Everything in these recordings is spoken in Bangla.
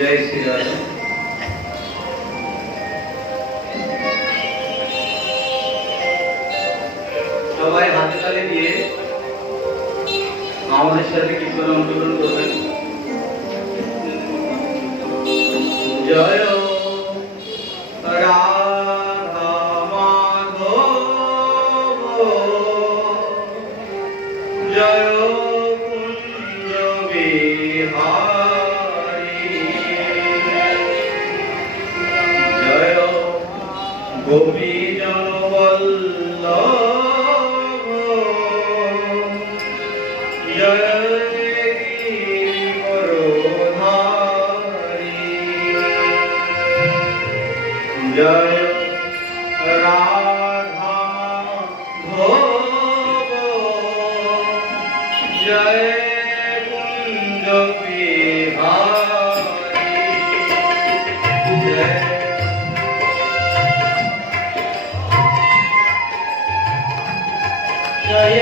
जय श्री राम। সবাই হাতে তালি দিয়ে আমাদের সাথে কীর্তন অংশগ্রহণ করবেন। জয় রাধা মাধব, জয় কুঞ্জ বিহারী, জয় গোপীজন বল্লভ, জয় जय राधा माधव, जय कुंज बिहारी, जय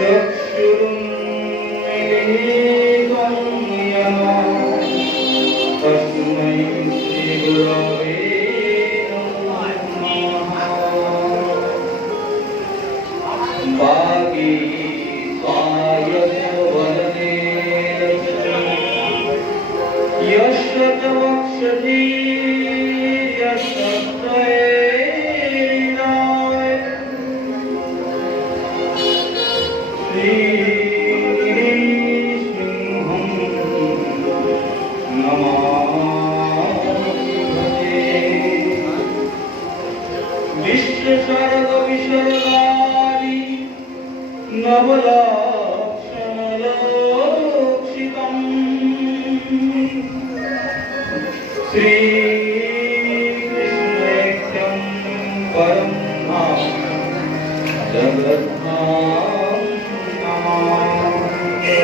चक्षुरुन्मीलितं येन तस्मै श्रीगुरवे नमः। वागीशायस्य वदनेन यस्य च वक्षसि यस्य हृदये श्रीसिंहं नमामि भजे। विश्वसर्गविसर्गादि नवलक्षणलक्षितम् श्रीकृष्णैक्यं परं धाम जगद्धाम नमामि।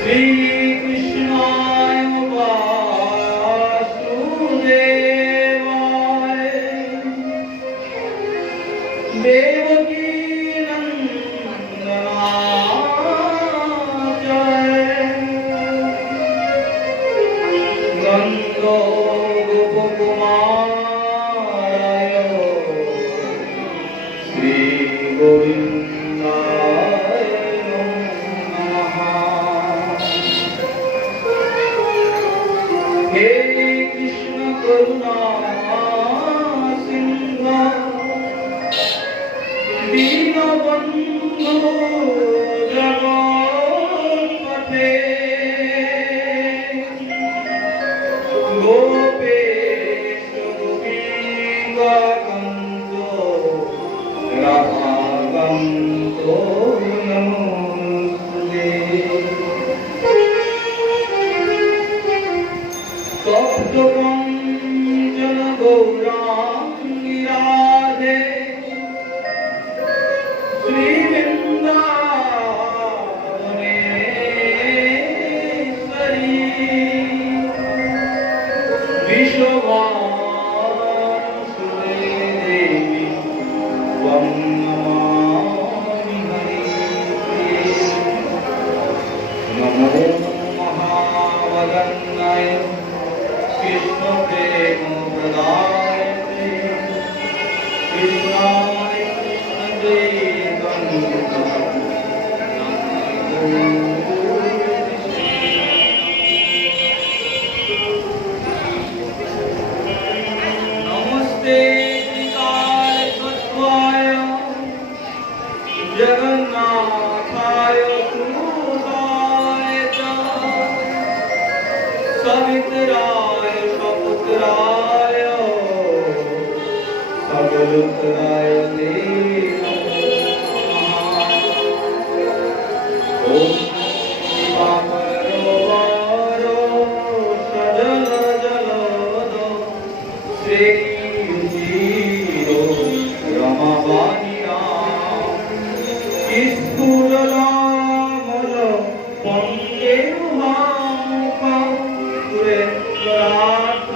श्रीकृष्णाय वासुदेवाय देवकी नंदो गोपकुमाराय श्री गोविंदाय नमः। हे कृष्ण करुणा सिंधु दीनबंधु जगत्पते गोपेश गोविंदकान्तो राधाकान्तो नमोस्तुते। सप्तकञ्चन गौराङ्गी राधे श्रीवृन्दावनेश्वरी विश्ववासुदेवी त्वं नमामि हरिप्रिये। नमो महावदन्नाय कृष्णप्रेमप्रदायते कृष्णाय नमस्ते श्रीकाय जगन्नाथाय सुताय च सवितराय सपुत्राय सकलुतराय ते ओम शिवापरो सजल जलदो श्रीयुतिरो रमाबानी स्फुरलामल पंकेरुहामुख सुरेन्द्राथ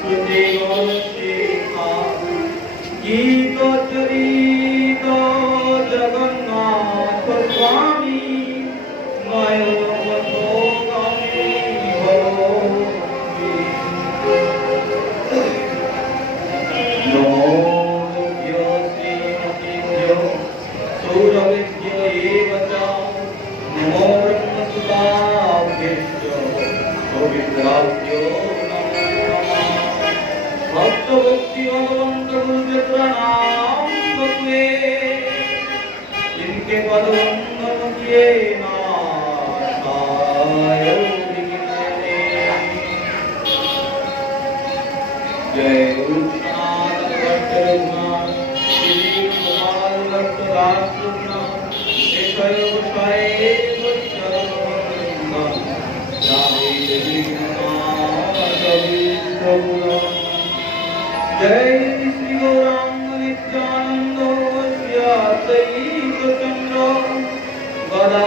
श्रुतिगोशिखा गीतचरित जगन्नाथ स्वामी नयनपथगामी भवति। नमोऽभ्यो श्रीमतीभ्यो सौरभेभ्यो एव च नमो ब्रह्मसुताभ्यश्च पवित्राभ्यो नमो नमः। भक्तभक्ति भगवन्त गुरुदेव प्रणाम बतुए जिनके पदवंदन किए नाथाय विघ्नेश्वरे। जय गुरु सनातन भट्ट रघुनाथ श्री कुमार भट्ट दास रघुनाथ एकय गोसाई जय श्री गौरांग नित्यानंद श्री चंद्र गदा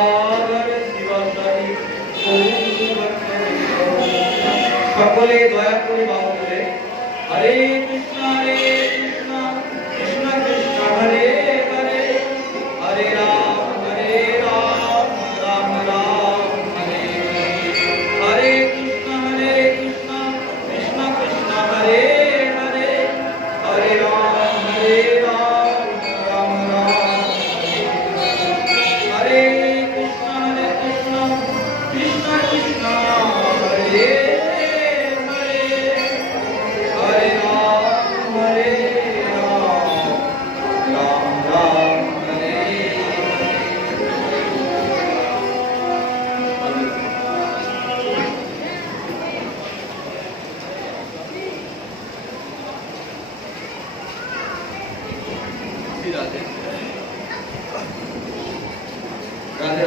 রাধে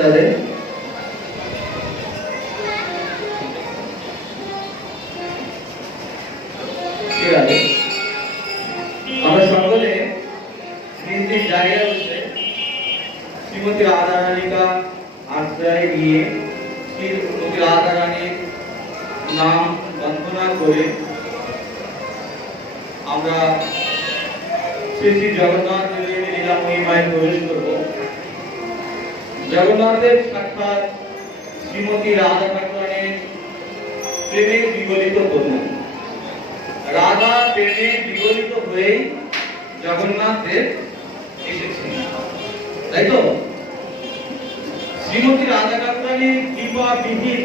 রাধে। ঠিক আছে, আমরা সকলে নিজ নিজ জায়গায় বসে শ্রীমতী রাধা রানীকা আশ্রয় নিয়ে শ্রীমতী রাধা রানীর নাম বন্দনা করে আমরা শ্রী শ্রী জগন্নাথ দেবের লীলা মহিমায় প্রবেশ করব। জগন্নাথের সাক্ষাৎ শ্রীমতী রাধা ঠাকুরানীর প্রেমে বিগলিত তনু। রাধা প্রেমে বিগলিত হয়েই জগন্নাথ দেব এসেছেন, তাই তো? শ্রীমতী রাধা ঠাকুরানীর কৃপা বিহীন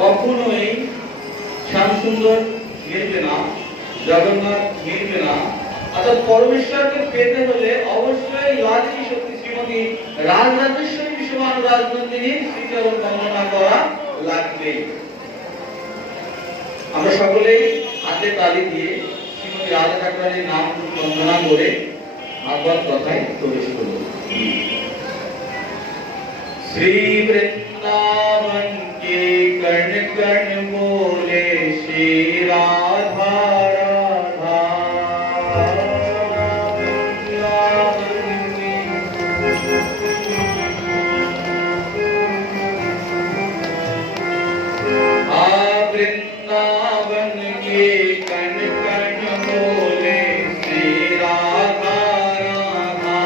কখনোই শ্যাম সুন্দর মিলবে না, জগন্নাথ মিলবে না। অর্থাৎ পরমেশ্বরকে পেতে হলে অবশ্যই লালসী শক্তি শ্রীমতী রাজরাজেশ্বরী বিশ্বমান রাজনন্দিনী শ্রীচরণ বন্দনা করা লাগবে। আমরা সকলেই হাতে তালি দিয়ে শ্রীমতী রাধা ঠাকুরানীর নাম বন্দনা করে ভাগবত কথায় প্রবেশ করব। श्री वृंदावन के कण कण बोले श्री राधा राधा। वृंदावन के कण कण बोले श्री राधा राधा।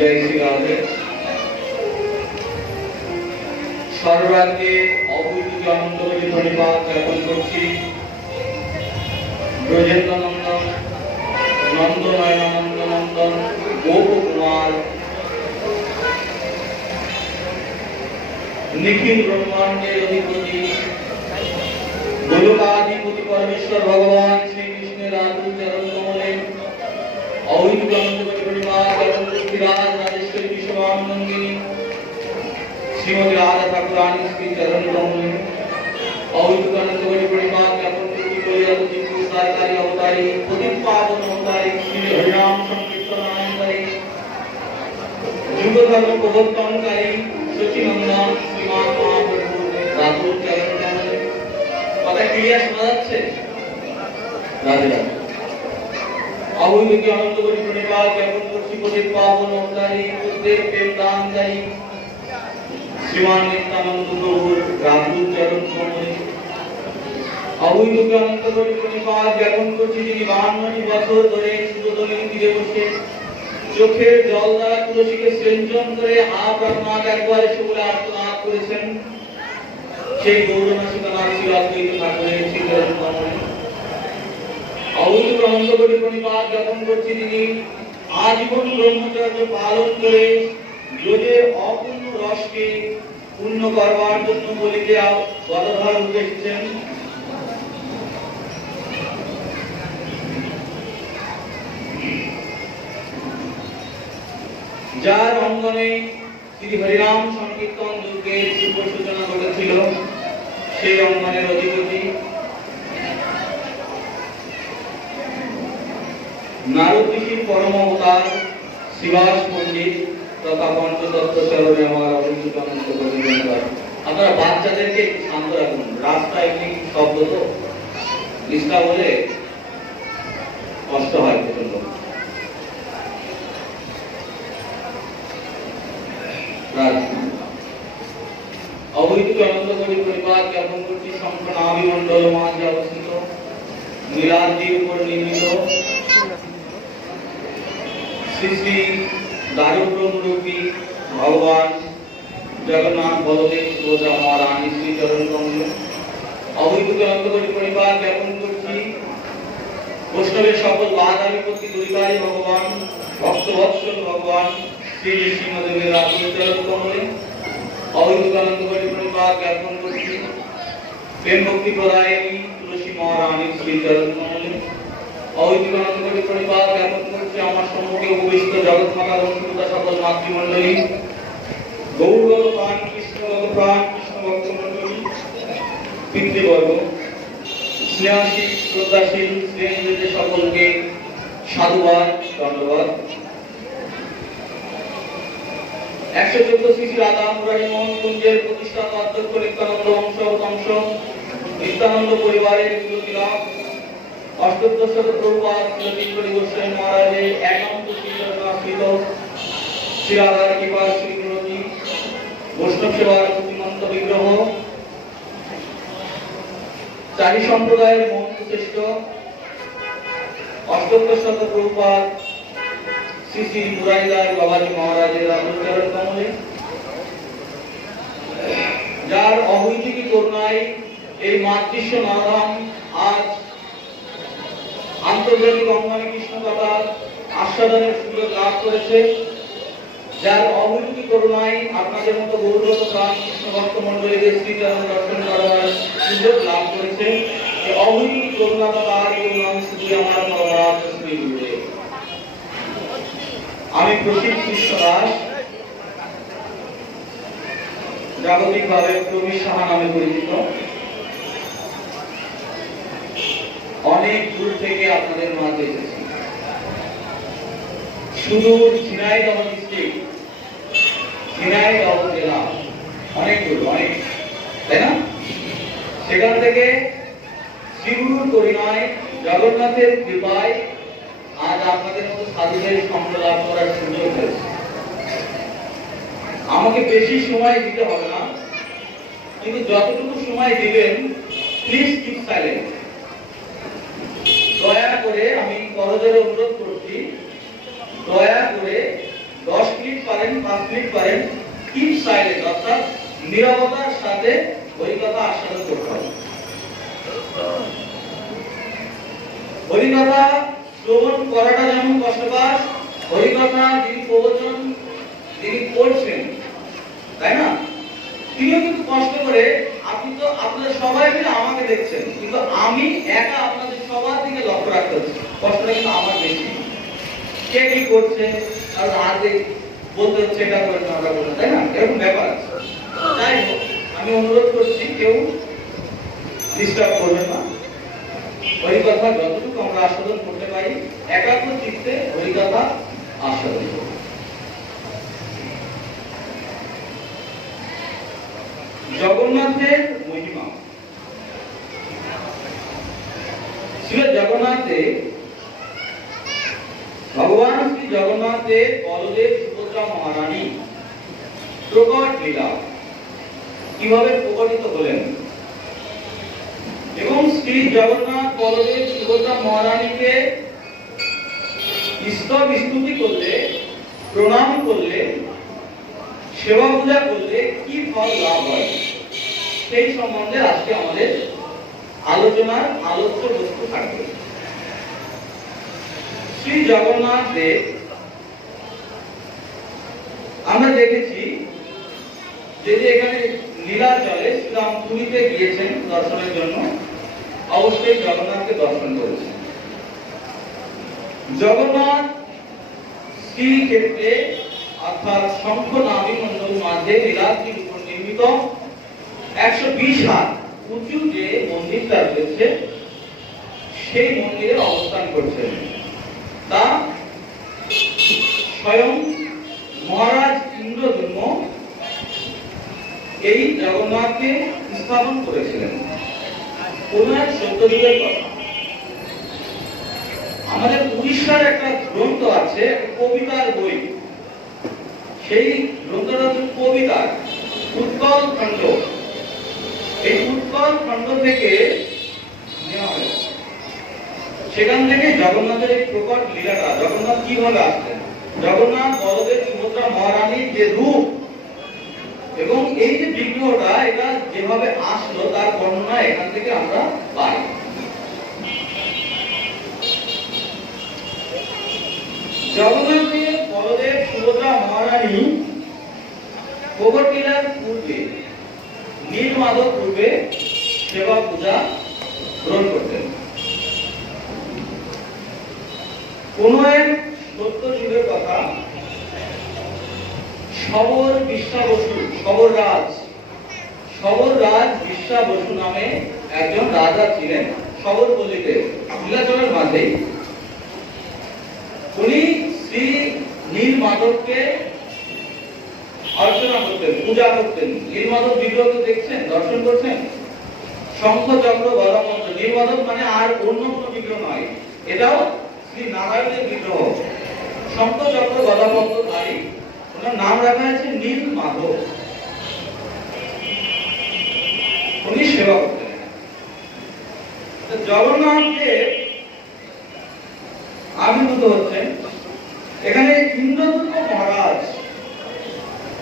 জয় শ্রী রাধে। সর্বাগ্রে অবৈধ অনন্তকোটি ধন্যবাদ জ্ঞাপন করছি ব্রজেন্দ্র নন্দন নন্দনয়নানন্দ নন্দন গোপ কুমার নিখিল ব্রহ্মাণ্ডের অধিপতি গোলকাধিপতি পরমেশ্বর ভগবান শ্রীকৃষ্ণের আতুল চরণ কমলে অবৈধ অনন্তকোটি ধন্যবাদ জ্ঞাপন করছি রাজ রাজেশ্বরী বিশ্ববানন্দিনী শ্রীমতী রাধা ঠাকুরানী শ্রী চরণ কমলে অবৈধ অনন্তকোটি ধন্যবাদ জ্ঞাপন করছি কলিয়াগতি পুরস্কারকারী অবতারী প্রদীপ পাবন অবতারী শ্রী হরিনাম সংকীর্তন আনন্দকারী যুগ ধর্ম প্রবর্তনকারী সচিনন্দন শ্রীমান মহাপ্রভু রাতুল চরণ কমলে। কথা ক্লিয়ার শোনা যাচ্ছে? রাধে রাধে। অবৈধ অনন্তকোটি ধন্যবাদ জ্ঞাপন করছি প্রদীপ পাবন অবতারী বুদ্ধের প্রেম দানকারী শ্রীমান নিত্যানন্দ প্রভুর রাতুল চরণ কমলে। অবৈধ অনন্তকোটি ধন্যবাদ জ্ঞাপন করছি যিনি 52টি বছর ধরে সুরতলের তীরে বসে চোখের জল দ্বারা তুলসীকে সিঞ্চন করে আপনার একবার সকলে আর্তনাদ করেছেন সেই গৌরনাশিকানাথ শ্রী অদ্বৈত ঠাকুরের শ্রীচরণ কমলে। অবৈধ অনন্তকোটি ধন্যবাদ জ্ঞাপন করছি যিনি আজীবন ব্রহ্মচর্য পালন করে ব্রজের অপূর্ণ রসকে পূর্ণ করবার জন্য বলিতে গদাধর উঠেছেন যার অঙ্গনে শ্রী হরিনাম সংকীর্তন যুগের শুভ সূচনা ঘটেছিল সেই অঙ্গনের অধিপতি নারদ ঋষির পরম অবতার শিবাস পণ্ডিত তথা পঞ্চতত্ত্ব চরণে আমার অবৈধ অনন্তকোটি ধন্যবাদ। আপনারা বাচ্চাদেরকে একটু শান্ত রাখুন, রাস্তায় একটি শব্দ তো নিষ্ঠা বলে কষ্ট হয় প্রচন্ড। অবৈধ অনন্তকোটি ধন্যবাদ জ্ঞাপন করছি শঙ্খনাভি মণ্ডল মাঝে অবস্থিত নীলাদ্রির উপর নির্মিত শ্রী শ্রী দারুব্রহ্মরূপী ভগবান জগন্নাথ বলদেব সুভদ্রা মহারানী শ্রী চরণ কমলে। অবৈধ অনন্তকোটি ধন্যবাদ জ্ঞাপন করছি বৈষ্ণবের সকল বাধা বিপত্তি দূরীকারী ভগবান ভক্তবৎসল ভগবান শ্রী নৃসিংহদেবের রাতুল চরণ কমলে। অবৈধ অনন্তকোটি ধন্যবাদ জ্ঞাপন করছি প্রেম ভক্তি প্রদায়িনী তুলসী মহারানী শ্রী চরণ কমলে। অবৈধ অনন্তকোটি ধন্যবাদ জ্ঞাপন করছি আমার সম্মুখে উপবিষ্ট জগৎ মাতার অনুসৃতা সকল মাতৃমণ্ডলী গৌরগত প্রাণ কৃষ্ণ ভক্ত মণ্ডলী পিতৃবর্গ স্নেহশীল শ্রদ্ধাশীল শ্রেণীতে সকলকে সাধুবাদ ধন্যবাদ। 114 শ্রী রাধা মুরারি মোহন কুঞ্জের প্রতিষ্ঠাতা অধ্যক্ষ নিত্যানন্দ বংশ নিত্যানন্দ পরিবারের তিলক অষ্টোত্তর শত প্রভুপাদ শ্রী গোস্বামী মহারাজের একান্ত শ্রীচরণাশ্রিত শ্রী রাধার কৃপা শ্রী গুরুজি বৈষ্ণব সেবার প্রতিমন্ত বিগ্রহ চারি সম্প্রদায়ের মহন্ত শ্রেষ্ঠ অষ্টোত্তর শত প্রভুপাদ শ্রী শ্রী মুরারিলাল বাবাজি মহারাজের রাতুল চরণ কমলে। যার অবৈদিক করুণায় এই মাতৃশ্ব নাম আজ আন্তর্জাতিক অঙ্গনে কৃষ্ণ কথার আস্বাদনের সুযোগ লাভ করেছে, যার অবৈদিক করুণায় আপনাদের মতো গৌরগত প্রাণ কৃষ্ণ ভক্ত মণ্ডলীদের শ্রীচরণ দর্শন করার সুযোগ লাভ করেছে। এই অবৈদিক করুণা তার নাম শুধু আমার পরমাত্ম শ্রী গুরুদেব। আমি প্রসিদ্ধ কৃষ্ণ দাস, জাগতিকভাবে প্রবীর সাহা নামে পরিচিত। অনেক দূর থেকে আপনাদের মাঝে এসেছি। সুদূর ঝিনাইদহ ডিস্ট্রিক্ট, ঝিনাইদহ জেলা, অনেক দূর, অনেক, তাই না? সেখান থেকে শ্রীগুরুর করুণায় জগন্নাথের কৃপায় আজ আপনাদের মতো সাধুদের সঙ্গ লাভ করার সুযোগ হয়েছে। আমাকে বেশি সময় দিতে হবে না, কিন্তু যতটুকু সময় দিবেন প্লিজ কিপ সাইলেন্ট। দয়া করে আমি করজোরে অনুরোধ করছি, দয়া করে 10 মিনিট পারেন, 5 মিনিট পারেন, কিপ সাইলেন্ট, অর্থাৎ নীরবতার সাথে হরিকথা আস্বাদন করতে হবে। হরিকথা শ্রবণ করাটা যেমন কষ্টকর, হরিকথা যিনি প্রবচন যিনি করছেন, তাই না, তিনিও কিন্তু কষ্ট করে। আপনি তো আপনারা সবাই মিলে আমাকে দেখছেন, কিন্তু আমি একা আপনাদের সবার দিকে লক্ষ্য রাখতে হচ্ছে। কষ্টটা কিন্তু আমার বেশি। কে কি করছে আর আগে বলতে হচ্ছে এটা করেন আমরা বলতে, তাই না, এরকম ব্যাপার আছে। যাই হোক, আমি অনুরোধ করছি কেউ ডিস্টার্ব করবেন না। হরিকথা যতটুকু আমরা আস্বাদন করতে পারি একাগ্র চিত্তে হরিকথা আস্বাদন করব। জগন্নাথের মহিমা। শ্রী জগন্নাথে ভগবান শ্রী জগন্নাথের বলদেব সুভদ্রা মহারানী প্রকট লীলা কিভাবে প্রকটিত হলেন এবং শ্রী জগন্নাথ বলদেব সুভদ্রা মহারানীকে স্তব স্তুতি করলে, প্রণাম করলে, সেবা পূজা করলে কি ফল লাভ হয়, সেই সম্বন্ধে আজকে আমাদের আলোচনার আলোচ্য বস্তু থাকবে। শ্রী জগন্নাথ দেব আমরা দেখেছি যে এখানে লীলা চলে, শ্রীরাম পুরীতে গিয়েছেন দর্শনের জন্য, অবশ্যই জগন্নাথকে দর্শন করেছেন। জগন্নাথ শ্রীক্ষেত্রে অর্থাৎ শঙ্খ নাভি মণ্ডল মাঝে লীলাদ্রির উপর নির্মিত 120 হাত উঁচু যে মন্দিরটা রয়েছে সেই মন্দিরে অবস্থান করছেন। তা স্বয়ং মহারাজ ইন্দ্রদ্যুম্ন এই জগন্নাথকে স্থাপন করেছিলেন। পুনর সত্যযুগের কথা। আমাদের উড়িষ্যার একটা গ্রন্থ আছে, কবিতার বই। সেই গ্রন্থটা হচ্ছে কবিতার উৎকল খণ্ড। এই উৎকল খণ্ড থেকে নেওয়া হয়েছে। সেখান থেকে জগন্নাথের এই প্রকট লীলাটা, জগন্নাথ কিভাবে আসলেন, জগন্নাথ বলদেব সুভদ্রা মহারানীর যে রূপ এবং এই যে বিগ্রহটা এটা যেভাবে আসলো তার বর্ণনা এখান থেকে আমরা পাই। জগন্নাথের বলদেব সুভদ্রা মহারানী প্রকট লীলার পূর্বে নীলমাধব পূর্বে সেবা পূজা গ্রহণ করতেন। কোন এক সত্য যুগের কথা, শবর বিশ্বা বসু, শবর রাজ বিশ্বা বসু নামে একজন রাজা ছিলেন শবরপল্লীতে, নীলাচলের মাঝে। উনি শ্রী নীলমাধবকে অর্চনা করতেন, পূজা করতেন। নীলমাধব বিগ্রহ দেখছেন, দর্শন করছেন, শঙ্খ চক্র গদা মন্ত্র। নীলমাধব মানে আর অন্য কোনো বিগ্রহ নয়, এটাও শ্রী নারায়ণের বিগ্রহ। শঙ্খ চক্র গদা মন্ত্রধারী, ওনার নাম রাখা আছে নীলমাধব। উনি সেবা করতেন। জগন্নাথ দেব আবির্ভূত হচ্ছেন এখানে। ইন্দ্রদূত মহারাজ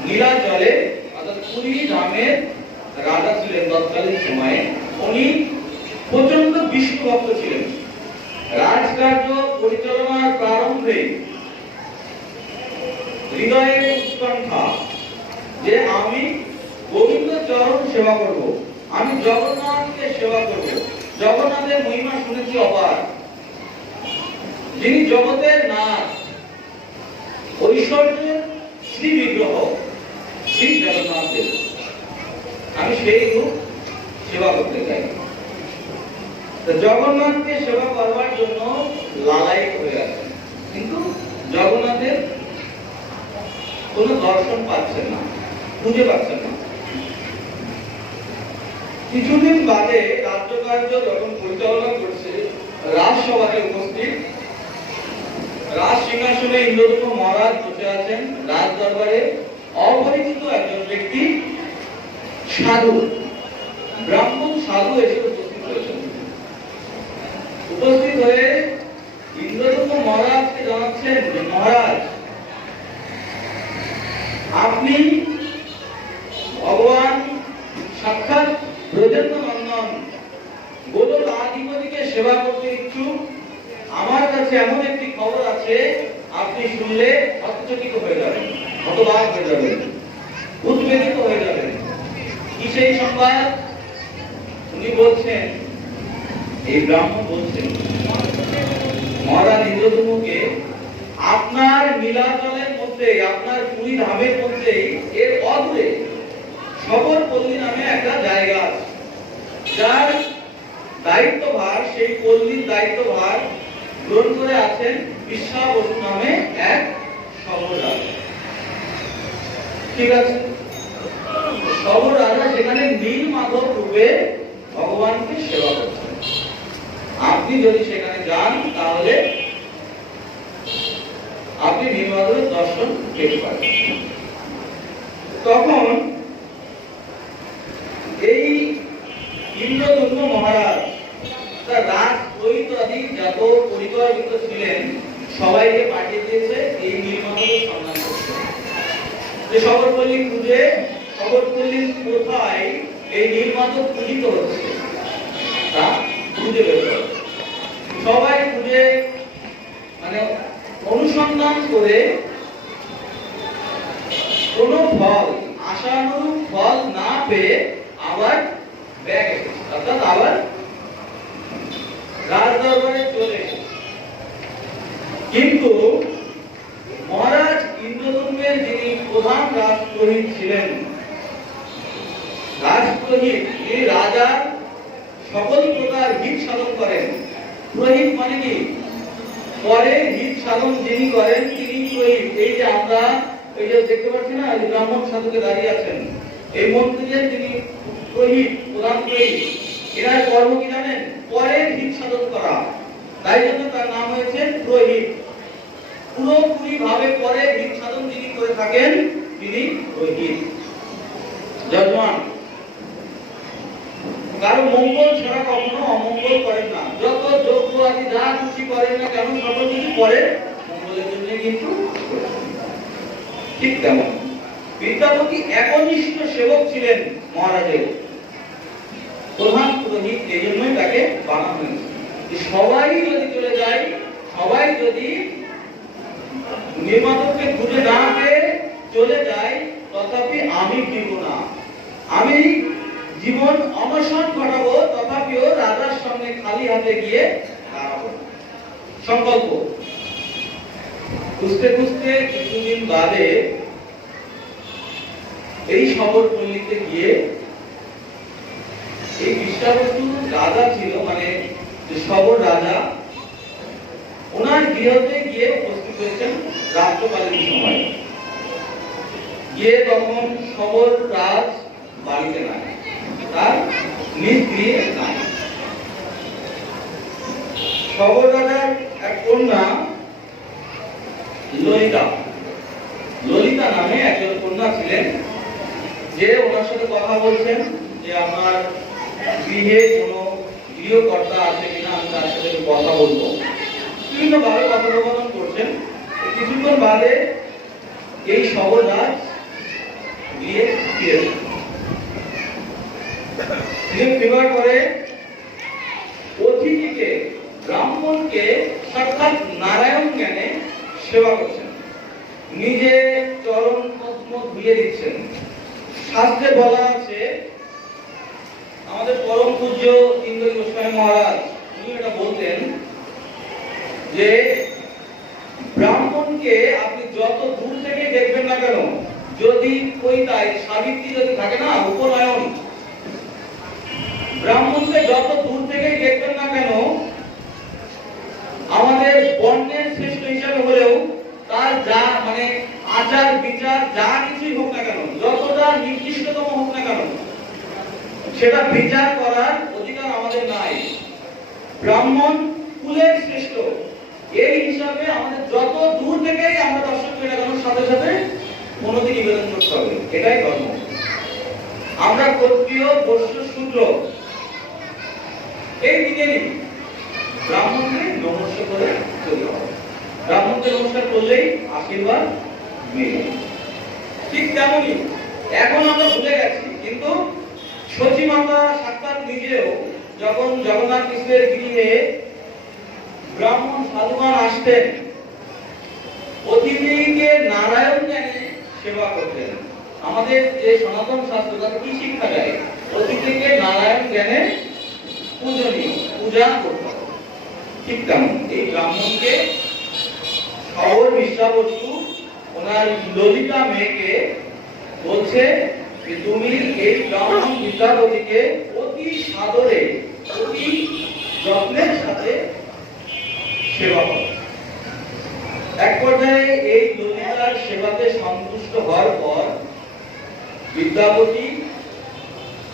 নীলাচলে অর্থাৎ পুরী ধামের রাজা ছিলেন তৎকালীন সময়ে। উনি প্রচন্ড বিষ্ণু ভক্ত ছিলেন। রাজকার্য পরিচালনার প্রারম্ভে হৃদয়ের উৎকণ্ঠা যে আমি গোবিন্দ চরণ সেবা করব, আমি জগন্নাথকে সেবা করব। জগন্নাথের মহিমা শুনেছি অপার, যিনি জগতের নাথ, ঐশ্বর্যের শ্রী বিগ্রহ শ্রী জগন্নাথ দেব। আমি সেই রূপ সেবা করতে চাই। জগন্নাথকে সেবা করবার জন্য লালায়িত হয়ে আছেন, কিন্তু জগন্নাথের কোনো দর্শন পাচ্ছেন না, খুঁজে পাচ্ছেন না। কিছুদিন বাদে রাজ্যকার্য যখন পরিচালনা করছে, রাজসভাতে উপস্থিত, রাজ সিংহাসনে ইন্দ্রদূত মহারাজ বসে আছেন। রাজ দরবারে অপরিচিত একজন ব্যক্তি, সাধু, ব্রাহ্মণ সাধু এসে উপস্থিত হয়েছেন। উপস্থিত হয়ে ইন্দ্রদূত মহারাজকে জানাচ্ছেন যে মহারাজ, আপনি ভগবান সাক্ষাৎ ব্রজেন্দ্র নন্দন গোলক আধিপতিকে সেবা করতে ইচ্ছুক। আমার কাছে এমন একটি খবর আছে, আপনি শুনলে হতচকিত হয়ে যাবেন, হতবাক হয়ে যাবেন, উদ্বেলিত হয়ে যাবেন। কি সেই সংবাদ? উনি বলছেন, এই ব্রাহ্মণ বলছেন, মহারাজ ইন্দ্রধনুকে আপনার নীলাচলের মধ্যে, আপনার পুরী ধামের মধ্যে এর অদূরে শবরপল্লী নামে একটা জায়গা আছে, যার দায়িত্বভার, সেই পল্লীর দায়িত্বভার গ্রহণ করে আছেন বিশ্বাবসু নামে এক শবর রাজা। ঠিক আছে, শবর রাজা সেখানে নীল মাধব রূপে ভগবানকে সেবা করছেন। আপনি যদি সেখানে যান তাহলে আপনি নীল মাধবের দর্শন পেতে পারেন। তখন এই ইন্দ্রদম্ন মহারাজ তার রাজ প্রহিতাদি যত পরিকল্পিত ছিলেন সবাইকে পাঠিয়ে দিয়েছে এই নীলমাধবের সন্ধান করতে, যে শবরপল্লী খুঁজে, শবরপল্লীর কোথায় এই নীলমাধব পূজিত হচ্ছে তা খুঁজে বের করে। সবাই খুঁজে মানে অনুসন্ধান করে কোন ফল, আশানুরূপ ফল না পেয়ে আবার ব্যাক এসেছে, অর্থাৎ আবার রাজদরবারে চলে এসেছে। কিন্তু মহারাজ ইন্দ্রদম্নের যিনি প্রধান রাজপুরোহিত ছিলেন, রাজপুরোহিত যিনি রাজার সকল প্রকার হিত সাধন করেন, পুরোহিত মানে কি? পরে হিত সাধন যিনি করেন তিনি পুরোহিত। এই যে আমরা এই যে দেখতে পাচ্ছি না, ব্রাহ্মণ সাধকে দাঁড়িয়ে আছেন, এই মন্ত্রীদের যিনি পুরোহিত, প্রধান পুরোহিত, এনার কর্ম কি জানেন? পরের হিত সাধন করা, তাই জন্য তার নাম হয়েছে পুরোহিত। পুরোপুরি ভাবে পরের হিত সাধন যিনি করে থাকেন তিনি পুরোহিত। যজমান কারো মঙ্গল ছাড়া কখনো অমঙ্গল করেন না। যত যজ্ঞ আদি যা খুশি করেন না কেন, সকল কিছু করে মঙ্গলের জন্য কিন্তু। ঠিক তেমন বিদ্যাপতি একনিষ্ঠ সেবক ছিলেন মহারাজের, প্রধান পুরোহিত, এই জন্যই তাকে বানানো হয়েছে। সবাই যদি চলে যায়, সবাই যদি নীলমাধবকে খুঁজে না পেয়ে চলে যায়, তথাপি আমি ফিরব না, আমি জীবন অনশন ঘটাবো, তথাপিও রাজার সামনে খালি হাতে গিয়ে দাঁড়াবো। সংকল্প। খুঁজতে খুঁজতে কিছুদিন বাদে এই শবরপল্লীতে গিয়ে এই বিশ্বাবসু রাজা ছিল, মানে শবর রাজা, ওনার গৃহতে গিয়ে উপস্থিত হয়েছেন রাত্রকালীন সময়। গিয়ে তখন শবর রাজ বাড়িতে নাই, তার নিজ গৃহে নাই। শবর রাজার এক কন্যা ললিতা, ললিতা নামে একজন কন্যা ছিলেন, যে ওনার সাথে কথা বলছেন যে আমার গৃহে কোনো গৃহকর্তা আছে কিনা, আমি তার সাথে কথা বলবো। বিভিন্ন ভাবে কথোপকথন করছেন। কিছুক্ষণ বাদে এই শবর রাজ গিয়ে ফিরেছেন। ফিরবার পরে অতিথিকে, ব্রাহ্মণকে সাক্ষাৎ নারায়ণ জ্ঞানে সেবা করছেন, নিজে চরণ পদ্ম ধুয়ে দিচ্ছেন। শাস্ত্রে বলা আছে, আমাদের পরম পূজ্য ইন্দ্র গোস্বামী মহারাজ উনি এটা বলতেন যে ব্রাহ্মণকে আপনি যত দূর থেকে দেখবেন না কেন, যদি কইতায় সাবিত্রী যদি থাকে না, উপনয়ন, ব্রাহ্মণকে যত দূর থেকে দেখবেন না কেন, আমাদের বর্ণের শ্রেষ্ঠ হিসাবে হলেও তার যা মানে আচার বিচার যা কিছুই হোক না কেন, যতটা নির্দিষ্টতম হোক না কেন, সেটা বিচার করার অধিকার আমাদের নাই। ব্রাহ্মণ কুলের শ্রেষ্ঠ, এই হিসাবে আমাদের যত দূর থেকেই আমরা দর্শন করি না কেন, সাথে সাথে মনোতি নিবেদন করতে হবে, এটাই ধর্ম। আমরা ক্ষত্রিয়, বৈশ্য, শূদ্র, এই দিনেরই ব্রাহ্মণকে নমস্কার করে চলতে হবে। ব্রাহ্মণকে নমস্কার করলেই আশীর্বাদ মেলে। ঠিক তেমনি এখন আমরা ভুলে গেছি, কিন্তু সচিমাতা সাক্ষাৎ নিজেও যখন জগন্নাথ কৃষ্ণের গৃহে ব্রাহ্মণ সাধুগণ আসতেন, অতিথিকে নারায়ণ জ্ঞানে সেবা করতেন। আমাদের যে সনাতন শাস্ত্র তাতে কি শিক্ষা দেয়? অতিথিকে নারায়ণ জ্ঞানে পূজনীয়, পূজা করতে হবে। ঠিক তেমন এই ব্রাহ্মণকে শবর বিশ্বাবস্তু ওনার ললিতা মেয়েকে বলছে যে তুমি এই ব্রাহ্মণ বিদ্যাপতিকে অতি সাদরে, অতি যত্নের সাথে সেবা করো। এক পর্যায়ে এই ললিতার সেবাতে সন্তুষ্ট হওয়ার পর বিদ্যাপতি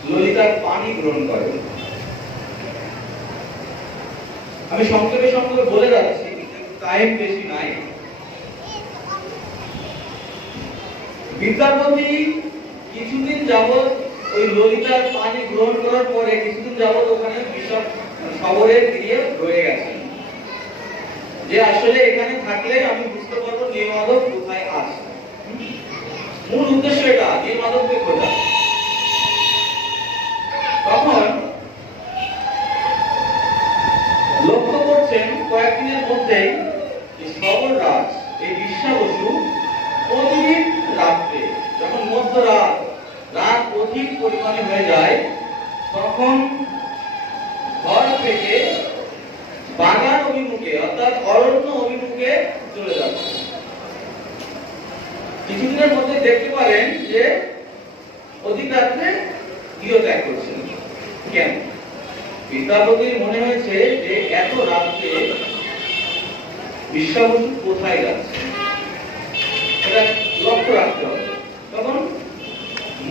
ললিতার পানি গ্রহণ করেন। আমি সংক্ষেপে বলে যাচ্ছি, টাইম বেশি নাই। বিদ্যাপতি কিছুদিন যাবৎ ওই ললিতার পানি গ্রহণ করার পরে কিছুদিন যাবৎ ওখানে শবরের গৃহে রয়ে গেছেন, যে আসলে এখানে থাকলে আমি বুঝতে পারবো নীলমাধব কোথায় আছে। মূল উদ্দেশ্য এটা, নীলমাধবকে খোঁজা। তখন লক্ষ্য করছেন কয়েকদিনের মধ্যেই শবররাজ এই বিশ্বাবসু প্রতিদিন রাত্রে, যখন মধ্যরাত, রাত অধিক পরিমাণে হয়ে যায়, তখন ঘর থেকে বাগান অভিমুখে অর্থাৎ অরণ্য অভিমুখে চলে যাচ্ছে। কিছুদিনের মধ্যে দেখতে পারেন যে অধিক রাত্রে গৃহত্যাগ করছেন। কেন? বিদ্যাপতির মনে হয়েছে যে এত রাত্রে বিশ্বাবসু কোথায় যাচ্ছে, এটা লক্ষ্য রাখতে হবে। তখন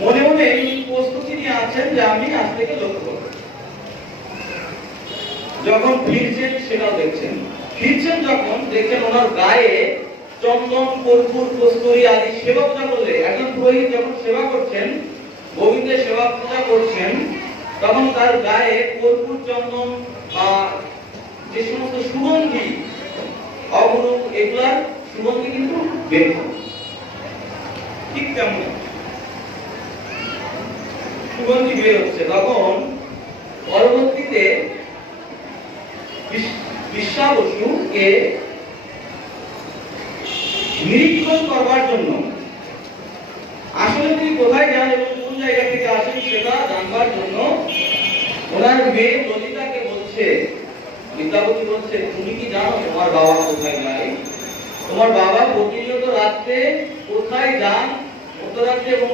মনে মনে প্রস্তুতি নিয়ে আছেন যে আমি আজ থেকে লক্ষ্য করব। যখন ফিরছেন সেটাও দেখছেন। ফিরছেন যখন দেখছেন ওনার গায়ে চন্দন, কর্পূর, কস্তুরী আদি সেবা পূজা করলে, একজন পুরোহিত যখন সেবা করছেন, গোবিন্দের সেবা পূজা করছেন, তখন তার গায়ে কর্পূর, চন্দন বা যে সমস্ত সুগন্ধি, অপরূপ, এগুলার সুগন্ধি কিন্তু বের হয়। ঠিক তেমন সুগন্ধি বের হচ্ছে। তখন পরবর্তীতে বিশ্বাবসুকে নিরীক্ষণ করবার জন্য, আসলে তিনি কোথায় যান এবং কোন জায়গা থেকে আসেন সেটা জানবার জন্য ওনার মেয়ে ললিতাকে বলছে, বিদ্যাপতি বলছে, তুমি কি জানো তোমার বাবা কোথায় যায়? তোমার বাবা প্রতিনিয়ত রাত্রে কোথায় যান, মধ্যরাত্রে এবং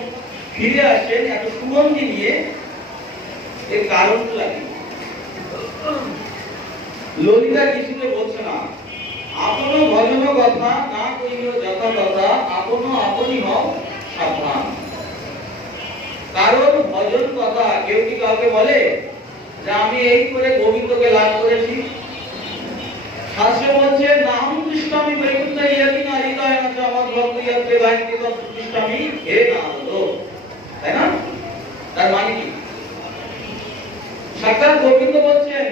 ফিরে আসেন এত সুগন্ধি নিয়ে, এর কারণ লাগে। ললিতা কিছুতে বলছে না। আপন ভজন কথা না কইও যথা তথা, আপন আপনি হও সাবধান। কারণ ভজন কথা কেউ কি কাউকে বলে যে আমি এই করে গোবিন্দকে লাভ করেছি? শাস্ত্র বলছে নাম দৃষ্টামি বৈকুণ্ঠ ইয়াতি না হৃদয় না চামাদ ভক্ত ইয়াতে গায়ন্তি তৎ দৃষ্টামি হে নারদ। তাই না? তার মানে কি? সাক্ষাৎ গোবিন্দ বলছেন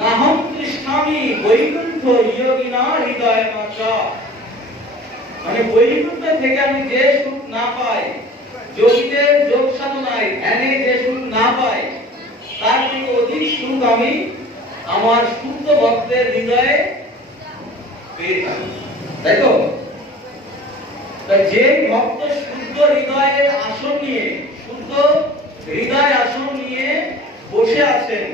নাহম তৃষ্ণামি বৈকুণ্ঠ যোগিনা হৃদয় মাত্রা, মানে বৈকুণ্ঠ থেকে আমি যে সুখ না পাই, যোগীদের যোগ সাধনায় ধ্যানে যে সুখ না পাই, তার থেকে অধিক সুখ আমি আমার শুদ্ধ ভক্তের হৃদয়ে পেয়ে থাকি। তাই তো? যে ভক্ত শুদ্ধ হৃদয়ের আসন নিয়ে, শুদ্ধ হৃদয় আসন নিয়ে বসে আছেন,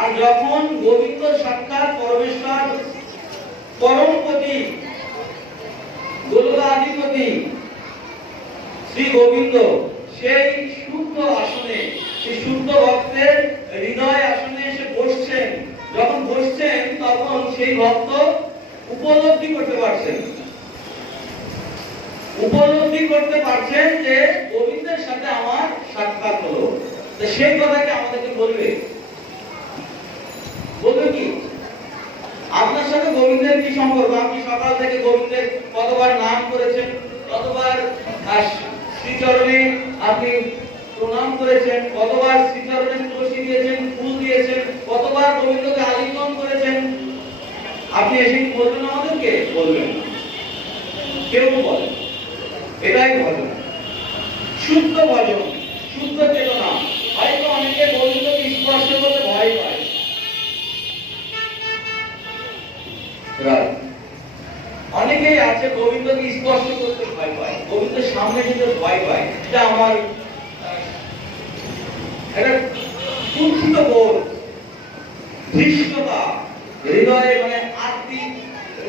আর যখন গোবিন্দ সাক্ষাৎ পরমেশ্বর পরমপতি গোলকাধিপতি শ্রী গোবিন্দ সেই শুদ্ধ আসনে, সেই শুদ্ধ ভক্তের হৃদয় আসনে এসে বসছেন, যখন বসছেন তখন সেই ভক্ত উপলব্ধি করতে পারছেন যে গোবিন্দের সাথে আমার সাক্ষাৎ হলো। তো সেই কথাকে আমাদেরকে বলবে কি আপনার সাথে গোবিন্দের কি সম্পর্ক? আপনি সকাল থেকে গোবিন্দের কতবার নাম করেছেন, কতবার শ্রীচরণে আপনি প্রণাম করেছেন, কতবার শ্রীচরণে তুলসী দিয়েছেন, ফুল দিয়েছেন, কতবার গোবিন্দকে আলিঙ্গন করেছেন? আপনি এসে বলবেন আমাদেরকে? বলবেন। কেউ বলেন এটাই ভজন, শুদ্ধ ভজন, শুদ্ধ চেতনা। হয়তো অনেকে গোবিন্দকে স্পর্শ করতে ভয় পায়, অনেকেই আছে গোবিন্দকে স্পর্শ করতে ভয় পায়, গোবিন্দের সামনে যেতে ভয় পায়। এটা আমার একটা কুণ্ঠিত বোধ, ধৃষ্টতা হৃদয়ে, মানে আত্মিক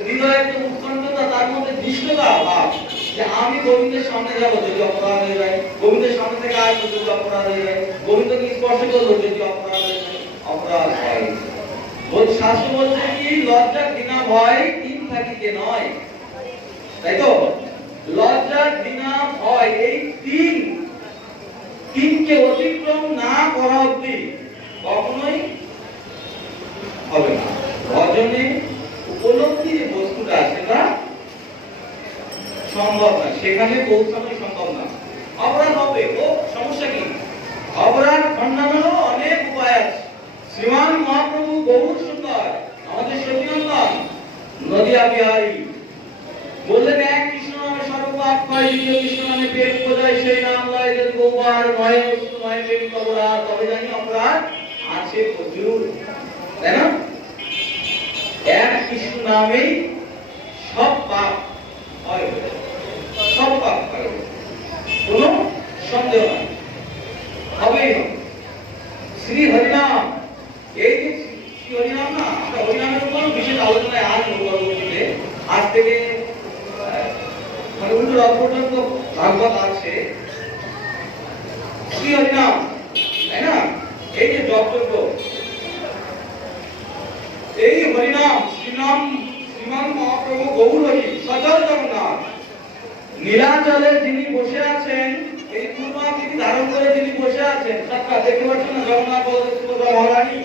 হৃদয়ের যে উৎকণ্ঠতা, তার মধ্যে ধৃষ্টতা ভাব যে আমি গোবিন্দের সামনে যাবো যদি অপরাধ হয়ে যায়, গোবিন্দের সামনে থেকে আসবো যদি অপরাধ হয়ে যায়, গোবিন্দকে স্পর্শ করবো যদি অপরাধ হয়ে যায়, অপরাধ হয়। শাস্ত্র বলছে কি লজ্জা ঘৃণা ভয় তিন থাকিতে নয়, তাই তো? লজ্জা ঘৃণা ভয় এই তিনকে অতিক্রম না করা অবধি কখনোই হবে না। ভজনে উপলব্ধি যে বস্তুটা সেটা সম্ভব না, সেখানে পৌঁছানো সম্ভব না। অপরাধ হবে, ও সমস্যা কি? অপরাধ খণ্ডানোরও অনেক উপায় আছে। শ্রীমান মহাপ্রভু গৌর সুন্দর আমাদের সচিনন্দন নদিয়া বিহারী বললেন, এক কৃষ্ণ নামে সর্বপাপ ক্ষয়, দ্বিতীয় কৃষ্ণ নামে পেট বোঝায়, সেই নাম লয় যদি গোবার নয় বস্তু নয় প্রেমিক অপরাধ, তবে জানি অপরাধ আছে প্রচুর, তাই না? এক কৃষ্ণ নামেই সব পাপ হয়, সব পাপ হয়, কোনো সন্দেহ নাই, হবেই হবে। শ্রী হরিনাম, এই যে শ্রী হরিনাম না, আমরা হরিনামের উপর বিশেষ আলোচনায় আজ পরবর্তীতে, আজ থেকে মানে উত্তর পর্যন্ত ভাগবত আছে শ্রী হরিনাম, তাই না? এই যে জপযজ্ঞ, এই হরিনাম শ্রীনাম শ্রীমান মহাপ্রভু গৌর হরি সচল জগন্নাথ নীলাচলে যিনি বসে আছেন, এই পূর্ণাকৃতি ধারণ করে যিনি বসে আছেন, সাক্ষাৎ দেখতে পাচ্ছেন না জগন্নাথ বলদেব সুভদ্রা মহারানী,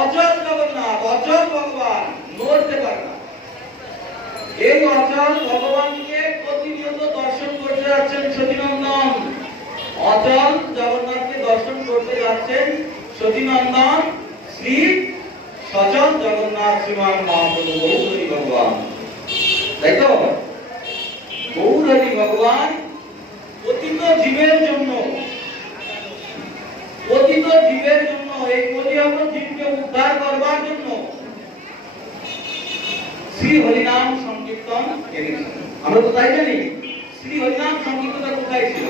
অচল জগন্নাথ, অচল ভগবান, নড়তে পারে না। এই অচল ভগবানকে প্রতিনিয়ত দর্শন করতে যাচ্ছেন সচিনন্দন, অচল জগন্নাথকে দর্শন করতে যাচ্ছেন সচিনন্দন শ্রী সচল জগন্নাথ শ্রীমান মহাপ্রভু গৌরহরি ভগবান, তাই তো? গৌরহরি ভগবান পতিত জীবের জন্য, পতিত জীবের জন্য, এই কলিযুগ জীবকে উদ্ধার করবার জন্য শ্রী হরিনাম সংকীর্তন এনেছেন। আমরা তো তাই জানি শ্রী হরিনাম সংকীর্তনটা কোথায় ছিল?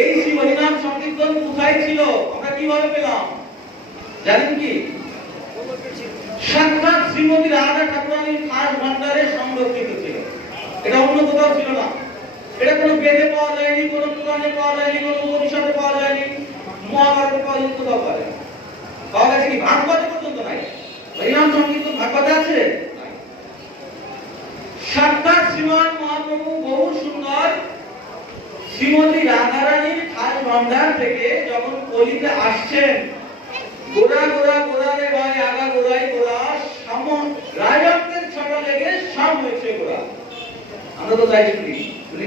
এই শ্রী হরিনাম সংকীর্তন কোথায় ছিল আমরা কিভাবে পেলাম জানেন কি? সাক্ষাৎ শ্রীমতী রাধা ঠাকুরানীর খাস ভান্ডারে সংরক্ষিত ছিল, এটা অন্য কোথাও ছিল না। এটা কোনো বেদে পাওয়া যায়নি, কোনো পুরাণে পাওয়া যায়নি, কোনো উপনিষদে পাওয়া যায়নি, মহাভারতে পাওয়া যেত, কোথাও পাওয়া গেছে কি? ভাগবতে পর্যন্ত নাই। হরিনাম সংকীর্তন ভাগবতে আছে? সাক্ষাৎ শ্রীমান মহাপ্রভু বহু সুন্দর শ্রীমতী রাধারানীর খাস ভান্ডার থেকে যখন কলিতে আসছেন, গোড়া গোড়া গোড়া রে ভাই আগা গোড়াই গোড়া, সামন রাজকের ছটা লেগে সাম হয়েছে গোড়া। আমরা তো তাই শুনি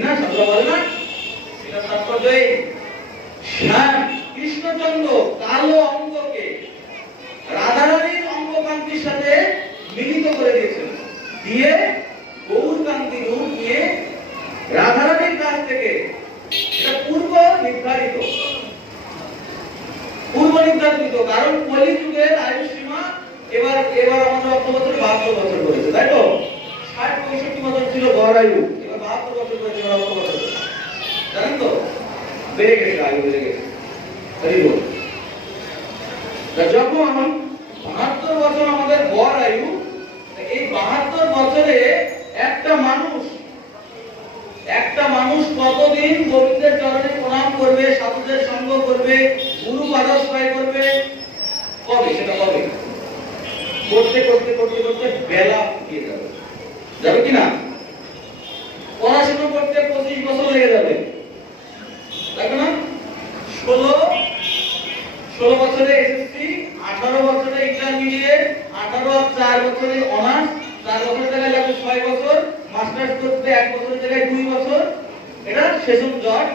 না, সন্ধ্যা বলে না, এটা তাৎপর্য এই শ্যাম কৃষ্ণচন্দ্র কালো অঙ্গকে রাধারানীর অঙ্গকান্তির সাথে মিলিত করে দিয়েছেন, দিয়ে গৌরকান্তি রূপ নিয়ে রাধারানীর কাছ থেকে, এটা পূর্ব নির্ধারিত, কারণ কলিযুগের আয়ু সীমা এবার আমাদের অর্থবছর 72 বছর করেছে, তাই তো? 60-65 বছর ছিল গড় আয়ু, এবার 72 বছর করেছে অর্থবছর, জানেন তো? বেড়ে গেছে, আয়ু বেড়ে গেছে। যখন 72 বছর আমাদের গড় আয়ু, এই 72 বছরে একটা মানুষ কতদিন গোবিন্দের চরণে প্রণাম করবে, সাধুদের সঙ্গ করবে, গুরু পাদস্পর্শ করবে? কবে? সেটা কবে? করতে করতে করতে করতে বেলা ফুরিয়ে যাবে, যাবে কিনা? পড়াশোনা করতে 25 বছর লেগে যাবে, তাই না? 16 বছরে এসএসসি, 18 বছরে ইন্টারমিডিয়েট, 18 আর 4 বছরে অনার্স, 4 বছরের জায়গায় লাগবে 6 বছর, মাস্টার্স করতে 1 বছরের জায়গায় 2 বছর, এটা সেশন জট।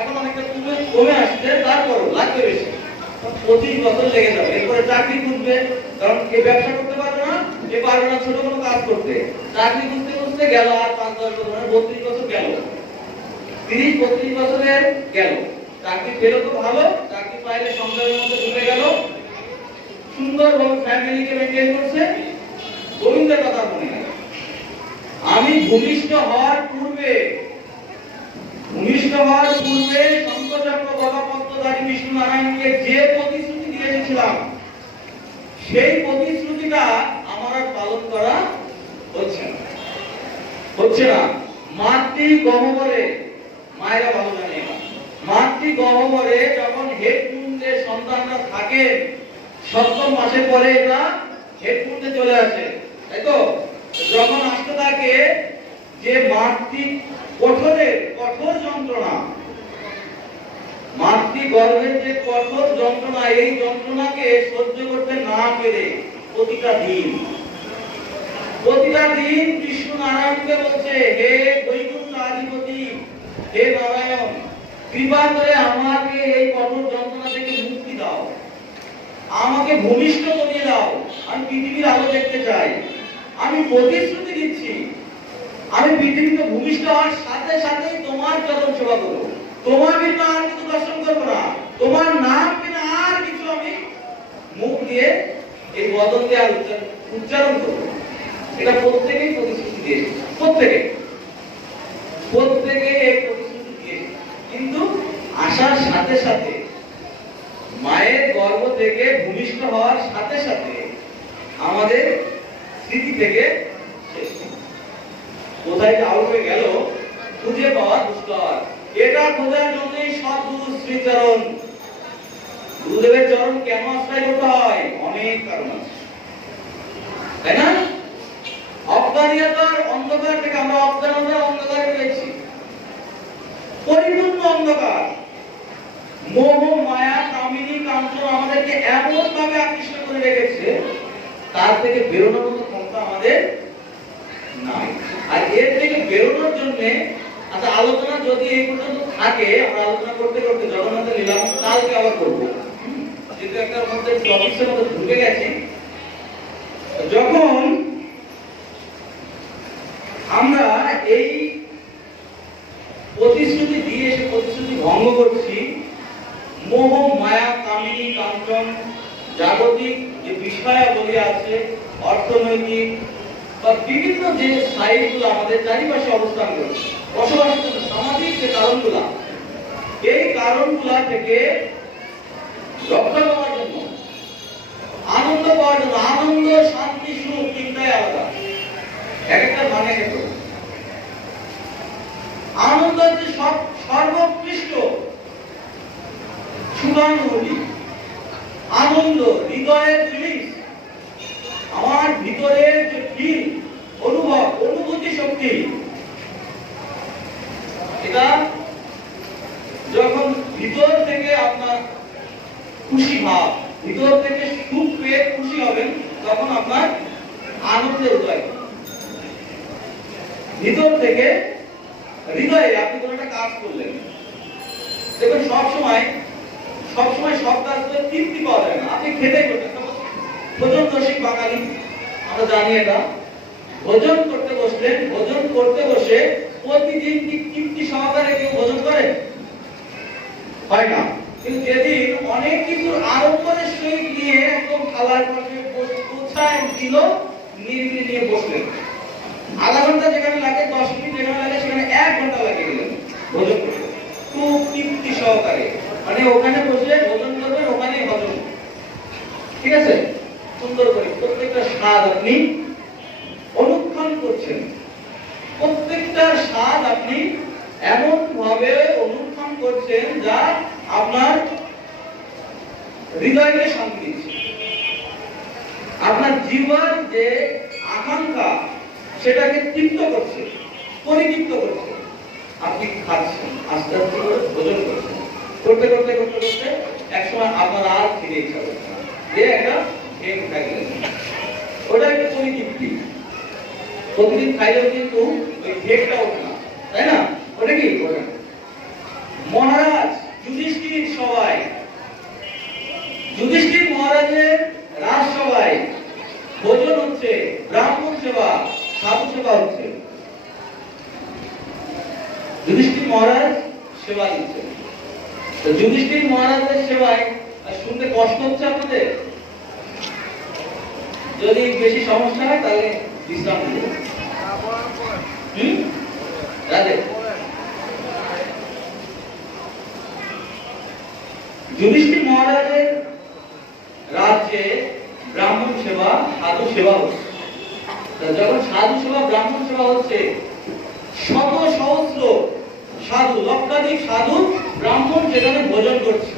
এখন অনেকটা কমে আসছে, তারপরও লাগবে বেশি, 25 বছর লেগে যাবে। এরপরে চাকরি খুঁজবে, কারণ কে ব্যবসা করতে পারবে না, কে পারবে না ছোট কোনো কাজ করতে, চাকরি খুঁজতে খুঁজতে করতে গেল আর 5-10 বছর, মানে 32 বছর গেল, 30-32 বছরের গেল, চাকরি পেলো তো ভালো, চাকরি পাইলে সংসারের মধ্যে ঢুকে গেল, সুন্দরভাবে ফ্যামিলিকে মেনটেন করছে, গোবিন্দের কথা মনে গেল। আমি ভূমিষ্ঠ হওয়ার পূর্বে শঙ্করচক্র বাবা পদ্মধারী বিষ্ণু নারায়ণকে যে প্রতিশ্রুতি দিয়ে এসেছিলাম, সেই প্রতিশ্রুতিটা আমার আর পালন করা হচ্ছে না। মাতৃ গহ্বরে, মায়েরা ভালো জানে, মাতৃ গহ্বরে যখন হেডকুণ্ডে সন্তানরা থাকে, 7ম মাসের পরে এটা হেডকুণ্ডে চলে আসে, তাই তো? যখন আসতে থাকে, যে মাতৃ কঠোর যন্ত্রণা, মাতৃ গর্ভের যে কঠোর যন্ত্রণা, এই যন্ত্রণাকে সহ্য করতে না পেরে প্রতিটা দিন বিষ্ণু নারায়ণকে বলছে, হে বৈকুণ্ঠ আধিপতি, হে নারায়ণ, কৃপা করে আমাকে এই কঠোর যন্ত্রণা থেকে মুক্তি দাও, আমাকে ভূমিষ্ঠ করিয়ে দাও, আমি পৃথিবীর আলো দেখতে চাই। আমি প্রতিশ্রুতি দিচ্ছি, আমি পৃথিবীতে ভূমিষ্ঠ হওয়ার সাথে সাথেই তোমার চরণ সেবা করবো, তোমার বিনা আর কিছু দর্শন করবো না, তোমার নাম বিনা আর কিছু আমি মুখ দিয়ে এই বদন দিয়ে উচ্চারণ করবো। এটা প্রত্যেকেই প্রতিশ্রুতি দিয়েছে, প্রত্যেকে এই প্রতিশ্রুতি দিয়েছে। কিন্তু আসার সাথে সাথে, মায়ের গর্ভ থেকে ভূমিষ্ঠ হওয়ার সাথে সাথে আমাদের স্মৃতি থেকে কোথায় আউট হয়ে গেল, খুঁজে পাওয়া দুষ্কর। এটা খোঁজার জন্যই সব গুরু শ্রীচরণ, গুরুদেবের চরণ কেন আশ্রয় করতে হয়? অনেক কারণ আছে, তাই না? অজ্ঞানিয়তার অন্ধকার থেকে আমরা অজ্ঞানতার অন্ধকারে রয়েছি, পরিপূর্ণ অন্ধকার। মোহ মায়া কামিনী কাঞ্চন আমাদেরকে এমন ভাবে আকৃষ্ট করে রেখেছে, তার থেকে বেরোনোর মতো ক্ষমতা আমাদের নাই। আর এর থেকে বেরোনোর জন্য, আচ্ছা, আলোচনা যদি এই পর্যন্ত থাকে, আমরা আলোচনা করতে করতে জগন্নাথের লীলা কালকে আবার করবো, কিন্তু একটা মধ্যে টপিকের মধ্যে ঢুকে গেছি। যখন আমরা এই প্রতিশ্রুতি দিয়ে সে প্রতিশ্রুতি ভঙ্গ করছি, মোহ মায়া কামিনী কাঞ্চন জাগতিক যে বিষয়াবলী আছে, অর্থনৈতিক বা বিভিন্ন যে সাইডগুলো আমাদের চারিপাশে অবস্থান করছে, বসবাসের জন্য সামাজিক যে কারণগুলা, এই কারণগুলা থেকে রক্ষা পাওয়ার জন্য, আনন্দ পাওয়ার জন্য, আনন্দ শান্তি সুখ তিনটাই আলাদা, একটা মানে গেল। আনন্দ হচ্ছে সর্বোৎকৃষ্ট সুখানুভূতি, আনন্দ হৃদয়ের ফিলিংস, আমার ভিতরের যে ফিল, অনুভূতি শক্তি, এটা যখন ভিতর থেকে আপনার খুশি ভাব, ভিতর থেকে সুখ পেয়ে খুশি হবেন, তখন আপনার আনন্দের উদয়। ভিতর থেকে হৃদয়ে আপনি কোনো একটা কাজ করলেন, দেখবেন সবসময় সব কাজ করে তৃপ্তি পাওয়া যায় না। আপনি খেতে করতেন, ভোজন রসিক বাঙালি, আমরা জানি এটা। ভোজন করতে বসলেন, ভোজন করতে বসে প্রতিদিন কি তৃপ্তি সহকারে কেউ ভোজন করে? হয় না। কিন্তু যেদিন অনেক কিছুর আড়ম্বরের সহিত নিয়ে একদম থালার পাশে গোছায় দিল, নিরিবিলি নিয়ে বসলেন, আধা ঘন্টা যেখানে লাগে, 10 মিনিট যেখানে লাগে, সেখানে 1 ঘন্টা লাগে গেলেন ভোজন করতে, খুব তৃপ্তি সহকারে। মানে ওখানে বসে ভোজন করবেন, ওখানেই হজম, ঠিক আছে, সুন্দর করে প্রত্যেকটা স্বাদ আপনি অনুক্ষণ করছেন, প্রত্যেকটা স্বাদ আপনি এমন ভাবে অনুক্ষণ করছেন যা আপনার হৃদয়কে শান্তি দিচ্ছে, আপনার জীবন যে আকাঙ্ক্ষা সেটাকে তৃপ্ত করছে, পরিতৃপ্ত করছে। আপনি খাচ্ছেন, আস্তে আস্তে করে ভোজন করছেন, করতে করতে করতে করতে একসময় আপনার আর ফিরে ইচ্ছা করছে না, যে একটা ঢেক খাইলেন, ওটা একটা পরিতৃপ্তি। প্রতিদিন খাইলেও কিন্তু ওই ঢেকটা ওঠে না, তাই না? ওটা কি ওঠে না। মহারাজ যুধিষ্ঠির সবাই, যুধিষ্ঠির মহারাজের রাজসভায় ভোজন হচ্ছে, ব্রাহ্মণ সেবা, সাধু সেবা হচ্ছে, যুধিষ্ঠির মহারাজ সেবা দিচ্ছেন। তো যুধিষ্ঠির মহারাজের সেবায় শুনতে কষ্ট হচ্ছে আপনাদের? যদি বেশি সমস্যা হয় তাহলে বিশ্রাম দিন। রাধে। যুধিষ্ঠির মহারাজের রাজ্যে ব্রাহ্মণ সেবা, সাধু সেবা হচ্ছে। যখন সাধু সেবা, ব্রাহ্মণ সেবা হচ্ছে, শত সহস্র সাধু, লক্ষাধিক সাধু ব্রাহ্মণ সেখানে ভোজন করছে,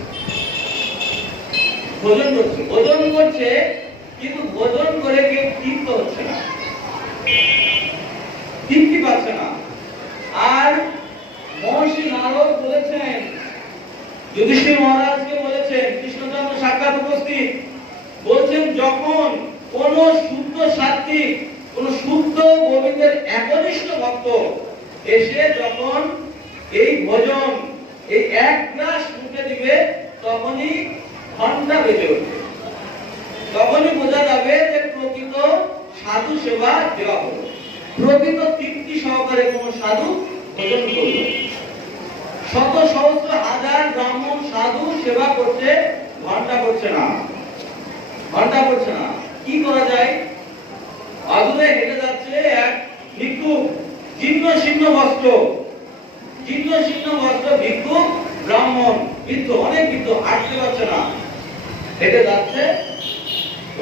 কিন্তু ভোজন করে কেউ তৃপ্ত হচ্ছে না, তৃপ্তি পাচ্ছে না। আর মহর্ষি নারদ বলেছেন, যুধিষ্ঠির মহারাজকে বলেছেন, কৃষ্ণচন্দ্র সাক্ষাৎ উপস্থিত, বলছেন যখন কোন শুদ্ধ সাত্ত্বিক, কোন শুদ্ধ গোবিন্দের একনিষ্ঠ ভক্ত এসে যখন এই ভোজন, এই এক গ্লাস মুখে দিবে, তখনই ঘন্টা বেজে উঠবে, তখনই বোঝা যাবে যে প্রকৃত সাধু সেবা দেওয়া হলো, প্রকৃত তৃপ্তি সহকারে কোন সাধু ভোজন করলো। শত সহস্র হাজার ব্রাহ্মণ সাধু সেবা করছে, ঘন্টা পড়ছে না, ঘন্টা পড়ছে না। কি করা যায়? আগুনে হেঁটে যাচ্ছে এক ভিক্ষুক, জীর্ণ শীর্ণ বস্ত্র, ভিক্ষুক, ব্রাহ্মণ, বৃদ্ধ, অনেক বৃদ্ধ, হাঁটতে পারছে না, হেঁটে যাচ্ছে।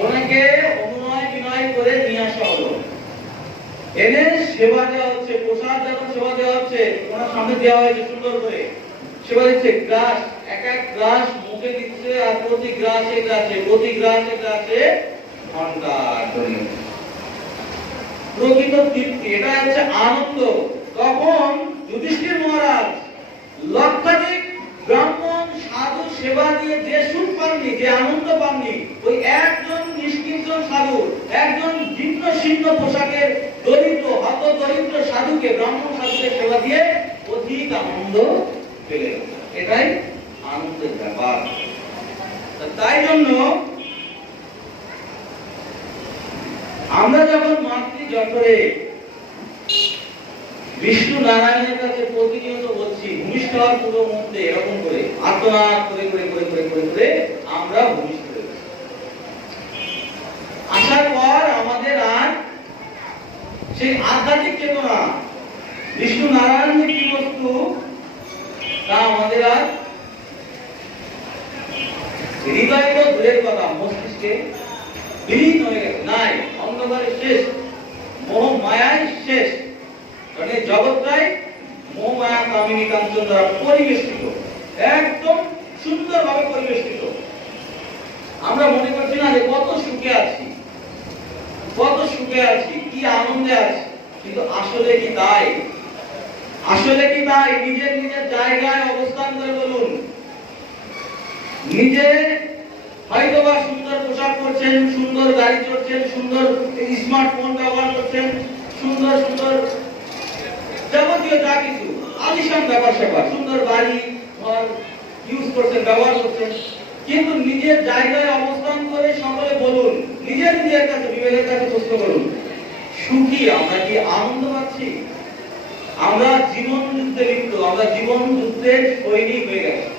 ওনাকে অনুনয় বিনয় করে নিয়ে আসা হলো, এনে সেবা দেওয়া হচ্ছে, প্রসাদ যখন সেবা দেওয়া হচ্ছে, ওনার সামনে দেওয়া হয়েছে, সুন্দর করে সেবা দিচ্ছে, গ্লাস, এক এক গ্লাস মুখে দিচ্ছে, আর প্রতি গ্লাসে ঘন্টা ধরে প্রকৃত তৃপ্তি, এটা হচ্ছে আনন্দ। তখন যুধিষ্ঠির মহারাজ লক্ষাধিক ব্রাহ্মণ সাধু সেবা দিয়ে যে সুখ পাননি, যে আনন্দ পাননি, ওই একজন নিষ্কিঞ্চন সাধু, একজন জীর্ণ শীর্ণ পোশাকের দরিদ্র, হত দরিদ্র সাধুকে, ব্রাহ্মণ সাধুকে সেবা দিয়ে অধিক আনন্দ পেলেন। এটাই আনন্দের ব্যাপার। তাই জন্য আমরা যখন মাতৃ জঠরে বিষ্ণু নারায়ণের কাছে প্রতিনিয়ত বলছি, ভূমিষ্ঠ হওয়ার পূর্ব মুহূর্তে এরকম করে আত্মনাদ করে আমরা ভূমিষ্ঠ হয়েছি। আসার পর আমাদের আর সেই আধ্যাত্মিক চেতনা, বিষ্ণু নারায়ণ কি বস্তু, তা আমাদের আর হৃদয়ে তো দূরের কথা, মস্তিষ্কে বিলীন হয়ে গেছে, নাই, অন্ধকারে শেষ, মোহ মায়ায় শেষ। মানে জগৎটাই মোহ মায়া কামিনী কাঞ্চন দ্বারা পরিবেষ্টিত, একদম সুন্দরভাবে পরিবেষ্টিত। আমরা মনে করছি না যে কত সুখে আছি, কি আনন্দে আছি, কিন্তু আসলে কি তাই? নিজের জায়গায় অবস্থান করে বলুন। নিজে হয়তোবা সুন্দর পোশাক পরছেন, সুন্দর গাড়ি চড়ছেন, সুন্দর স্মার্টফোন ব্যবহার করছেন, সুন্দর যাবতীয় যা কিছু আলিশান ব্যাপার স্যাপার, সুন্দর বাড়ি ঘর ইউজ করছেন, ব্যবহার করছেন, কিন্তু নিজের জায়গায় অবস্থান করে সকলে বলুন, নিজের কাছে, বিবেকের কাছে প্রশ্ন করুন, সুখী আমরা কি? আনন্দ পাচ্ছি? আমরা জীবন যুদ্ধে লিপ্ত, আমরা জীবন যুদ্ধের সৈনিক হয়ে গেছি,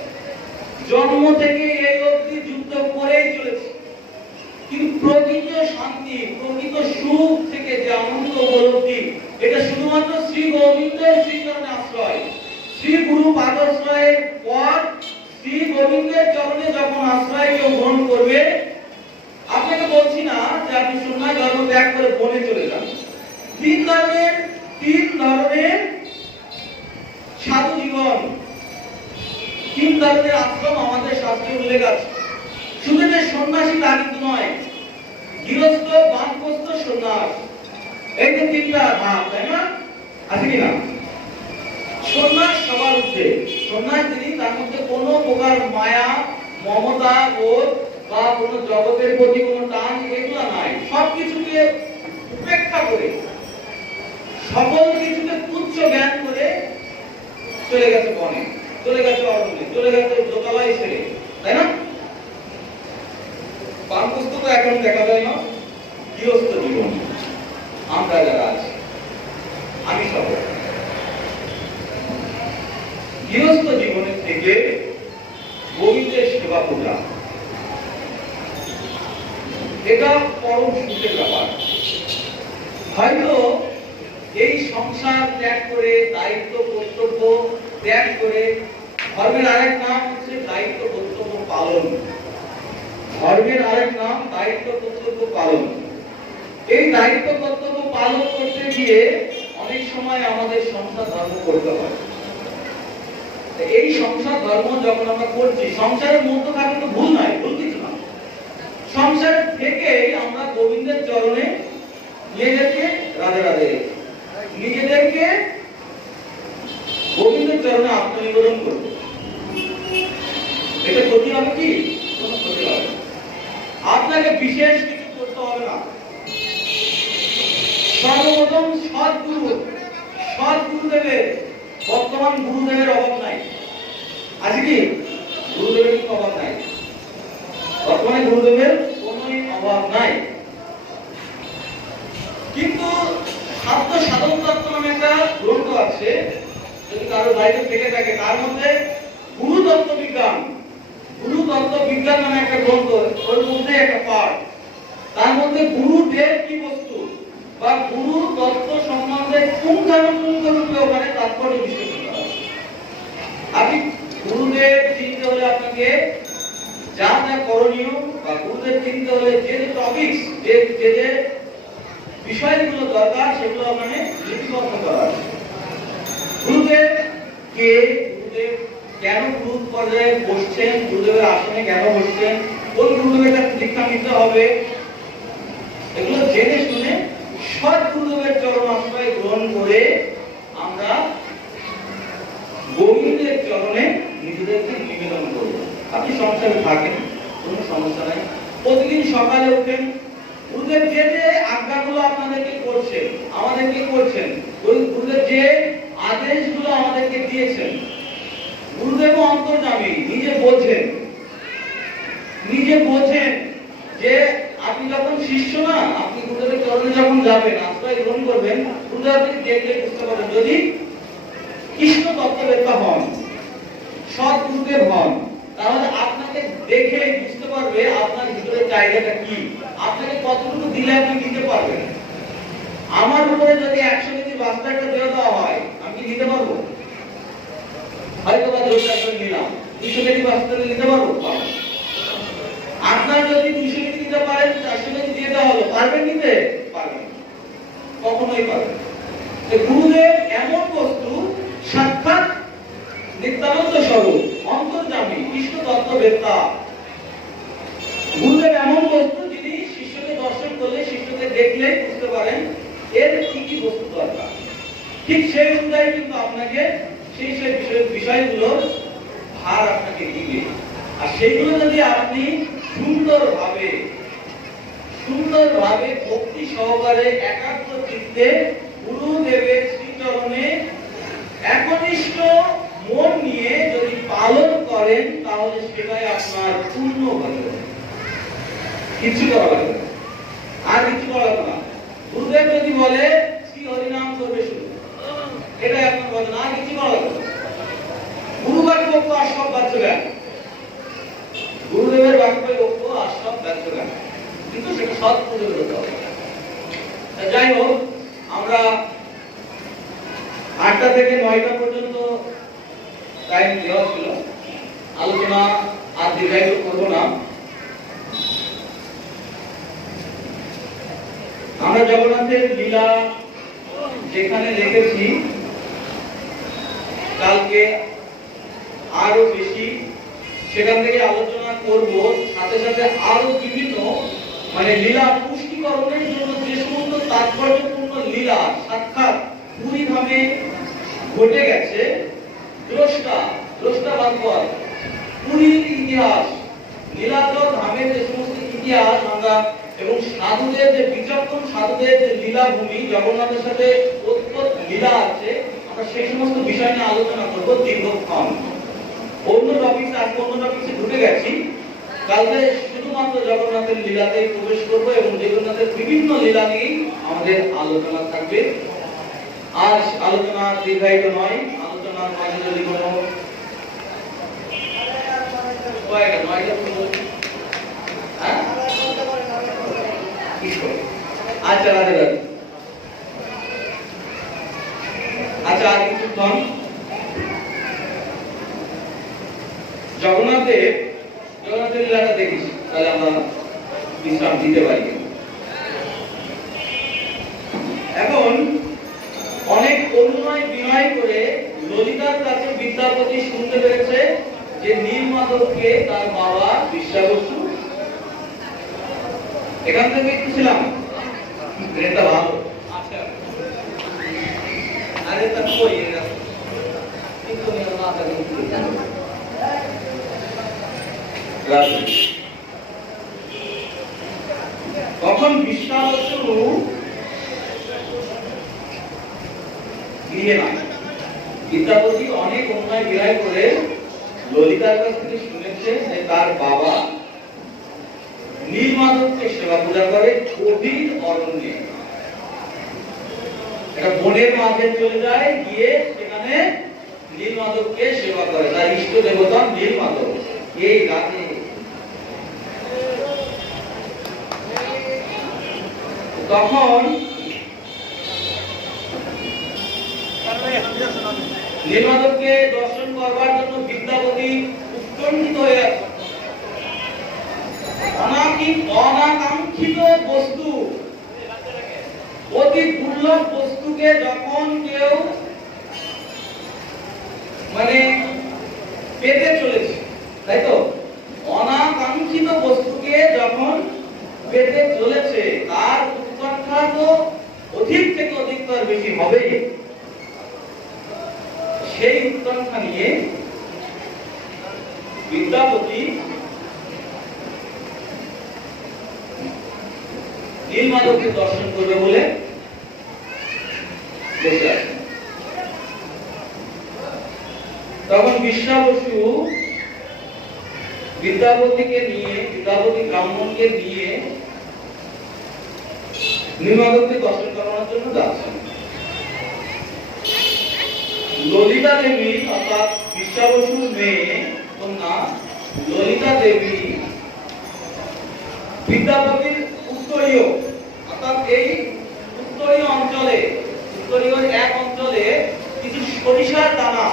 জন্ম থেকে এই অবধি যুদ্ধ করেই চলেছি, কিন্তু প্রকৃত শান্তি, প্রকৃত সুখ থেকে যে আনন্দ উপলব্ধি, এটা শুধুমাত্র শ্রী গোবিন্দের শ্রীচরণে আশ্রয়, শ্রী গুরু পাদাশ্রয়ের পর শ্রী গোবিন্দের চরণে যখন আশ্রয় কেউ গ্রহণ করবে, আপনাকে বলছি না যে আপনি সন্ন্যাস ধর্ম ত্যাগ করে বনে চলে যান। তিন ধরনের সাধু জীবন, তিন ধরনের আশ্রম আমাদের শাস্ত্রে উল্লেখ আছে। শুধু যে সন্ন্যাসী তা কিন্তু নয়, গৃহস্থ, বানপ্রস্থ, সন্ন্যাস, এই যে তিনটা ধাপ, তাই না? আছে কিনা? সন্ন্যাস সবার ঊর্ধ্বে, সন্ন্যাস তিনি, তার মধ্যে কোনো প্রকার মায়া, মমতা বোধ বা কোনো জগতের প্রতি কোনো টান, এগুলো নাই। সবকিছুকে উপেক্ষা করে, সকল কিছুকে তুচ্ছ জ্ঞান করে চলে গেছে বনে, চলে গেছে অরণ্যে, চলে গেছে দোতলায় ছেড়ে, তাই না? বানপ্রস্থ তো এখন দেখা যায় না, গৃহস্থ জীবন আমরা যারা আছি, আমি সহ থেকে গোবিন্দের সেবা পূজা, এটা পরম সুখের ব্যাপার। হয়তো এই সংসার ত্যাগ করে, দায়িত্ব কর্তব্য ত্যাগ করে, ধর্মের আরেক নাম হচ্ছে দায়িত্ব কর্তব্য পালন, ধর্মের আরেক নাম দায়িত্ব কর্তব্য পালন। এই দায়িত্ব কর্তব্য পালন করতে গিয়ে অনেক সময় আমাদের সংসার ধর্ম করতে হয়। এই সংসার ধর্ম যখন আমরা করছি, সংসারের মধ্যে থাকলে তো ভুল নয়, ভুল কিছু না। সংসার থেকে আমরা গোবিন্দের চরণে নিজেদেরকে রাধে রাধে, নিজেদেরকে গোবিন্দের চরণে আত্মনিবেদন করব। এটা ক্ষতি হবে কি? কোনো ক্ষতি হবে না। আপনাকে বিশেষ কিছু করতে হবে না। সর্বপ্রথম সৎগুরুদেবের, বর্তমান গুরুদেবের অভাব নাই। আছে কি? গুরুদেবের কোনো অভাব নাই, বর্তমানে গুরুদেবের কোনো অভাব নাই। কিন্তু সাধ্য সাধন তত্ত্ব নামে একটা গ্রন্থ আছে, যদি কারো বাইরে থেকে থাকে, তার মধ্যে গুরু তত্ত্ব বিজ্ঞান নামে একটা গ্রন্থ, ওর মধ্যে একটা পাঠ, তার মধ্যে গুরুদেব কি বস্তু বা গুরু তত্ত্ব সম্বন্ধে পুঙ্খানুপুঙ্খরূপে ওখানে তাৎপর্য বিশ্লেষণ করা আছে। আপনি গুরুদেব চিনতে হলে আপনাকে যা যা করণীয়, বা গুরুদেব চিনতে হলে যে যে টপিকস, যে যে বিষয়গুলো দরকার, সেগুলো ওখানে লিপিবদ্ধ করা আছে। গুরুদেব কে, গুরুদেব কেন গুরু পর্যায়ে বসছেন, গুরুদেবের আসনে কেন বসছেন, কোন গুরুদেবের কাছে দীক্ষা নিতে হবে, এগুলো জেনে শুনে সৎ গুরুদেবের চরণ আশ্রয় গ্রহণ করে আমরা গোবিন্দের চরণে নিজেদেরকে নিবেদন করব। আপনি সংসারে থাকেন, কোনো সমস্যা নাই। প্রতিদিন সকালে উঠেন, গুরুদেব যে যে আজ্ঞাগুলো আপনাদেরকে করছেন, আমাদেরকে করছেন, গুরুদেব যে আদেশগুলো আমাদেরকে দিয়েছেন, গুরুদেব অন্তর্যামী, নিজে বোঝেন যে আপনি যখন শিষ্য না, আপনি গুরুদেবের চরণে যখন যাবেন, আশ্রয় গ্রহণ করবেন, গুরুদেব আপনি দেখলে বুঝতে পারবেন। যদি কৃষ্ণ তত্ত্ববেত্তা হন, সৎ গুরুদেব হন, তাহলে আপনাকে দেখে বুঝতে পারবে আপনার ভিতরে চাহিদাটা কি, আপনাকে কতটুকু দিলে আপনি দিতে পারবেন। আমার উপরে যদি 100 কেজি বাস্তাটা দেওয়া হয়, আমি কি দিতে পারবো? হয়তো বা জোরটা করে নিলাম, 200 কেজি বাস্তাটা দিতে পারবো? আপনার যদি 200 কেজি দিতে পারেন, 400 কেজি দিয়ে দেওয়া হলো, পারবেন নিতে? পারবেন, কখনোই পারবেন। গুরুদেব এমন বস্তু, সাক্ষাৎ নিত্যানন্দ স্বরূপ, অন্তর্যামী, কৃষ্ণ তত্ত্ববেত্তা। গুরুদেব এমন বস্তু, যিনি শিষ্যকে দর্শন করলে, শিষ্যকে দেখলে বুঝতে পারেন এর কি কি বস্তু দরকার। ঠিক সেই অনুযায়ী কিন্তু আপনাকে সেই বিষয়গুলোর ভার আপনাকে দিবে। আর সেইগুলো যদি আপনি সুন্দরভাবে ভক্তি সহকারে একাগ্র চিত্তে গুরুদেবের শ্রীচরণে একনিষ্ঠ মন নিয়ে যদি পালন করেন, তাহলে সেটাই আপনার পূর্ণ হবে। কিছু করা লাগবে না, আর কিছু করা লাগবে না। গুরুদেব যদি বলে শ্রী হরিনাম করবে শুধু, এটাই আপনার বলেন, আর কিছু করা লাগবে না। গুরু বাক্য আর সব বাচ্চা জ্ঞান, গুরুদেবের বাক্য আর সব বাচ্চা জ্ঞান, কিন্তু সেটা সৎ গুরুদেবের হতে হবে। যাই হোক, আমরা 8টা থেকে 9টা পর্যন্ত টাইম দেওয়া ছিল। আলোচনা আর দীর্ঘায়িত করবো না। আমরা জগন্নাথের লীলা যেখানে দেখেছি, কালকে আরো বেশি সেখান থেকে আলোচনা করব। সাথে সাথে আরো বিভিন্ন লীলা পুষ্টিকরণের জন্য যে সমস্ত তাৎপর্যপূর্ণ লীলা সাক্ষাৎ পুরী ধামে ঘটে গেছে, দ্রষ্টা বান্ধব পুরীর ইতিহাস, নীলাচল ধামের যে সমস্ত ইতিহাস আমরা, এবং সাধুদের যে বিচক্ষণ সাধুদের যে লীলাভূমি, জগন্নাথের সাথে অদ্ভুত লীলা আছে, আমরা সেই সমস্ত বিষয় নিয়ে আলোচনা করব দীর্ঘক্ষণ। অন্য টপিকসে ঢুকে গেছি। কালকে শুধুমাত্র জগন্নাথের লীলাতে প্রবেশ করব এবং জগন্নাথের বিভিন্ন লীলা নিয়ে আমাদের আলোচনা থাকবে। আজ আলোচনা দীর্ঘায়িত নয়, আলোচনার মাঝে যদি কোনো কয়টা? 9টা ফুল। হ্যাঁ? আচ্ছা রাধে রাধে। আচ্ছা আর কিছুক্ষণ জগন্নাথের লীলাটা দেখিস, তাহলে আমরা বিশ্রাম দিতে পারি। এখন অনেক অনুনয় বিনয় করে ললিতার কাছে বিদ্যাপতি শুনতে পেরেছে যে নীলমাধবকে তার বাবা বিশ্বাবসু। এখান থেকে কি ছিলাম? এটা ভালো। আচ্ছা আরে তা কই এটা কিন্তু না থাকে তখন বিশ্বাবসু গৃহে নাই। বিদ্যাপতি অনেক অন্যায় বিনয় করে ললিতার কাছ থেকে শুনেছে যে তার বাবা নীলমাধবকে সেবা পূজা করে গভীর অরণ্যে, একটা বনের মাঝে চলে যায়, গিয়ে সেখানে নীলমাধবকে সেবা করে। তার ইষ্ট দেবতা নীলমাধব। এই রাতে তখন নীলমাধবকে দর্শন করবার জন্য বিদ্যাপতি উৎকণ্ঠিত হয়ে আছে। অনাকাঙ্ক্ষিত বস্তু, অতি দুর্লভ বস্তুকে যখন কেউ মানে পেতে চলেছে, তাই তো? অনাকাঙ্ক্ষিত বস্তুকে যখন পেতে চলেছে তার উৎকণ্ঠা তো অধিক থেকে অধিকতর বেশি হবেই। সেই উৎকণ্ঠা নিয়ে বিদ্যাপতি নীলমাধবকে দর্শন করবে বলে বসে আছে। তখন বিশ্বাবসু বিদ্যাপতিকে নিয়ে, বিদ্যাপতি ব্রাহ্মণকে নিয়ে নীলমাধবকে দর্শন করানোর জন্য যাচ্ছেন। ললিতা দেবী অর্থাৎ বিশ্বাবসুর মেয়ে কন্যা ললিতা দেবী বিদ্যাপতির উত্তরীয় অর্থাৎ এই উত্তরীয় অঞ্চলে, উত্তরীয় এক অঞ্চলে কিছু সরিষার দানা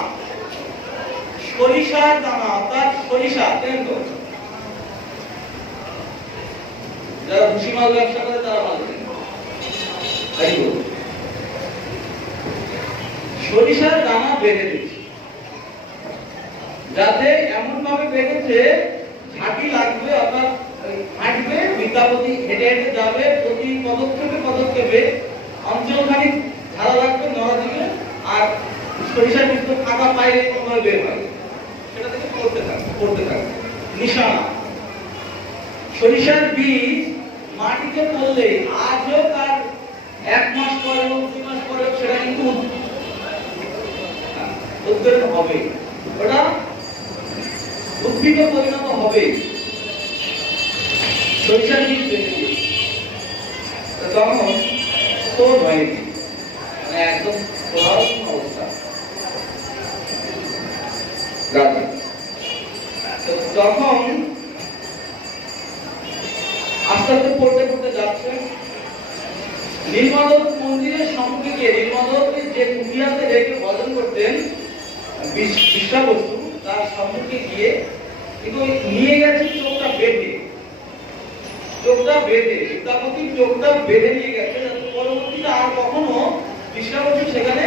অর্থাৎ সরিষা কেন্দ্র, যারা ভুসিমাল ব্যবসা করে তারা ভালো জানে। সরিষার দানা বেঁধে দিচ্ছে, যাতে এমন ভাবে বেঁধেছে ঝাঁকি লাগবে অর্থাৎ হাঁটবে, বিদ্যাপতি হেঁটে হেঁটে যাবে, প্রতি পদক্ষেপে পদক্ষেপে অঞ্চলখানি ঝাড়া লাগবে, নড়া দিবে, আর সরিষার বীজ তো ফাঁকা পাইলে কোনোভাবে বের হয়, সেটা থেকে পড়তে থাকবে নিশানা। সরিষার বীজ মাটিতে পড়লে আজও তার 1 মাস পরে 2 মাস পরে সেটা কিন্তু উদ্ভিদ হবে, ওটা উদ্ভিদে পরিণত হবে। সরিষার বীজ বেঁধে দিয়ে তখন স্তর হয়নি, মানে একদম পড়াশোনা অবস্থা। তখন আস্তে আস্তে পড়তে পড়তে যাচ্ছে। নীলমাধব মন্দিরের সম্মুখে গিয়ে নীলমাধবকে যে কুটিয়াতে রেখে ভজন করতেন বিশ্বাবসু, তার সম্মুখে গিয়ে কিন্তু নিয়ে গেছে চোখটা বেঁধে, বিদ্যাপতির চোখটা বেঁধে নিয়ে গেছে, যাতে পরবর্তীতে আর কখনো বিশ্বাবসু সেখানে,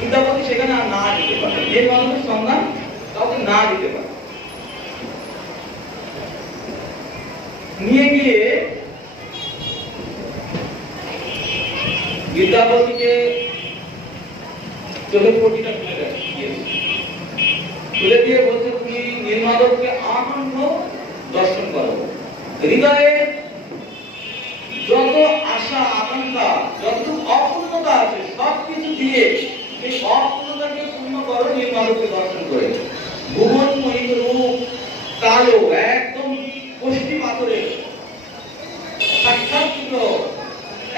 বিদ্যাপতি সেখানে আর না যেতে পারে, নীলমাধবের সন্ধান কাউকে না দিতে পারে। নিয়ে গিয়ে বিদ্যাপতিকে চোখের পট্টিটা খুলে দিয়ে বলছে, তুমি নীলমাধবকে আনন্দ দর্শন করো, হৃদয়ে যত আশা আকাঙ্ক্ষা, যতটুকু অপূর্ণতা আছে সবকিছু দিয়ে সেই অপূর্ণতাকে পূর্ণ করো নীলমাধবকে দর্শন করে। ভুবনময়ী রূপ কালো, একদম কষ্টি পাথরের সাক্ষাৎ।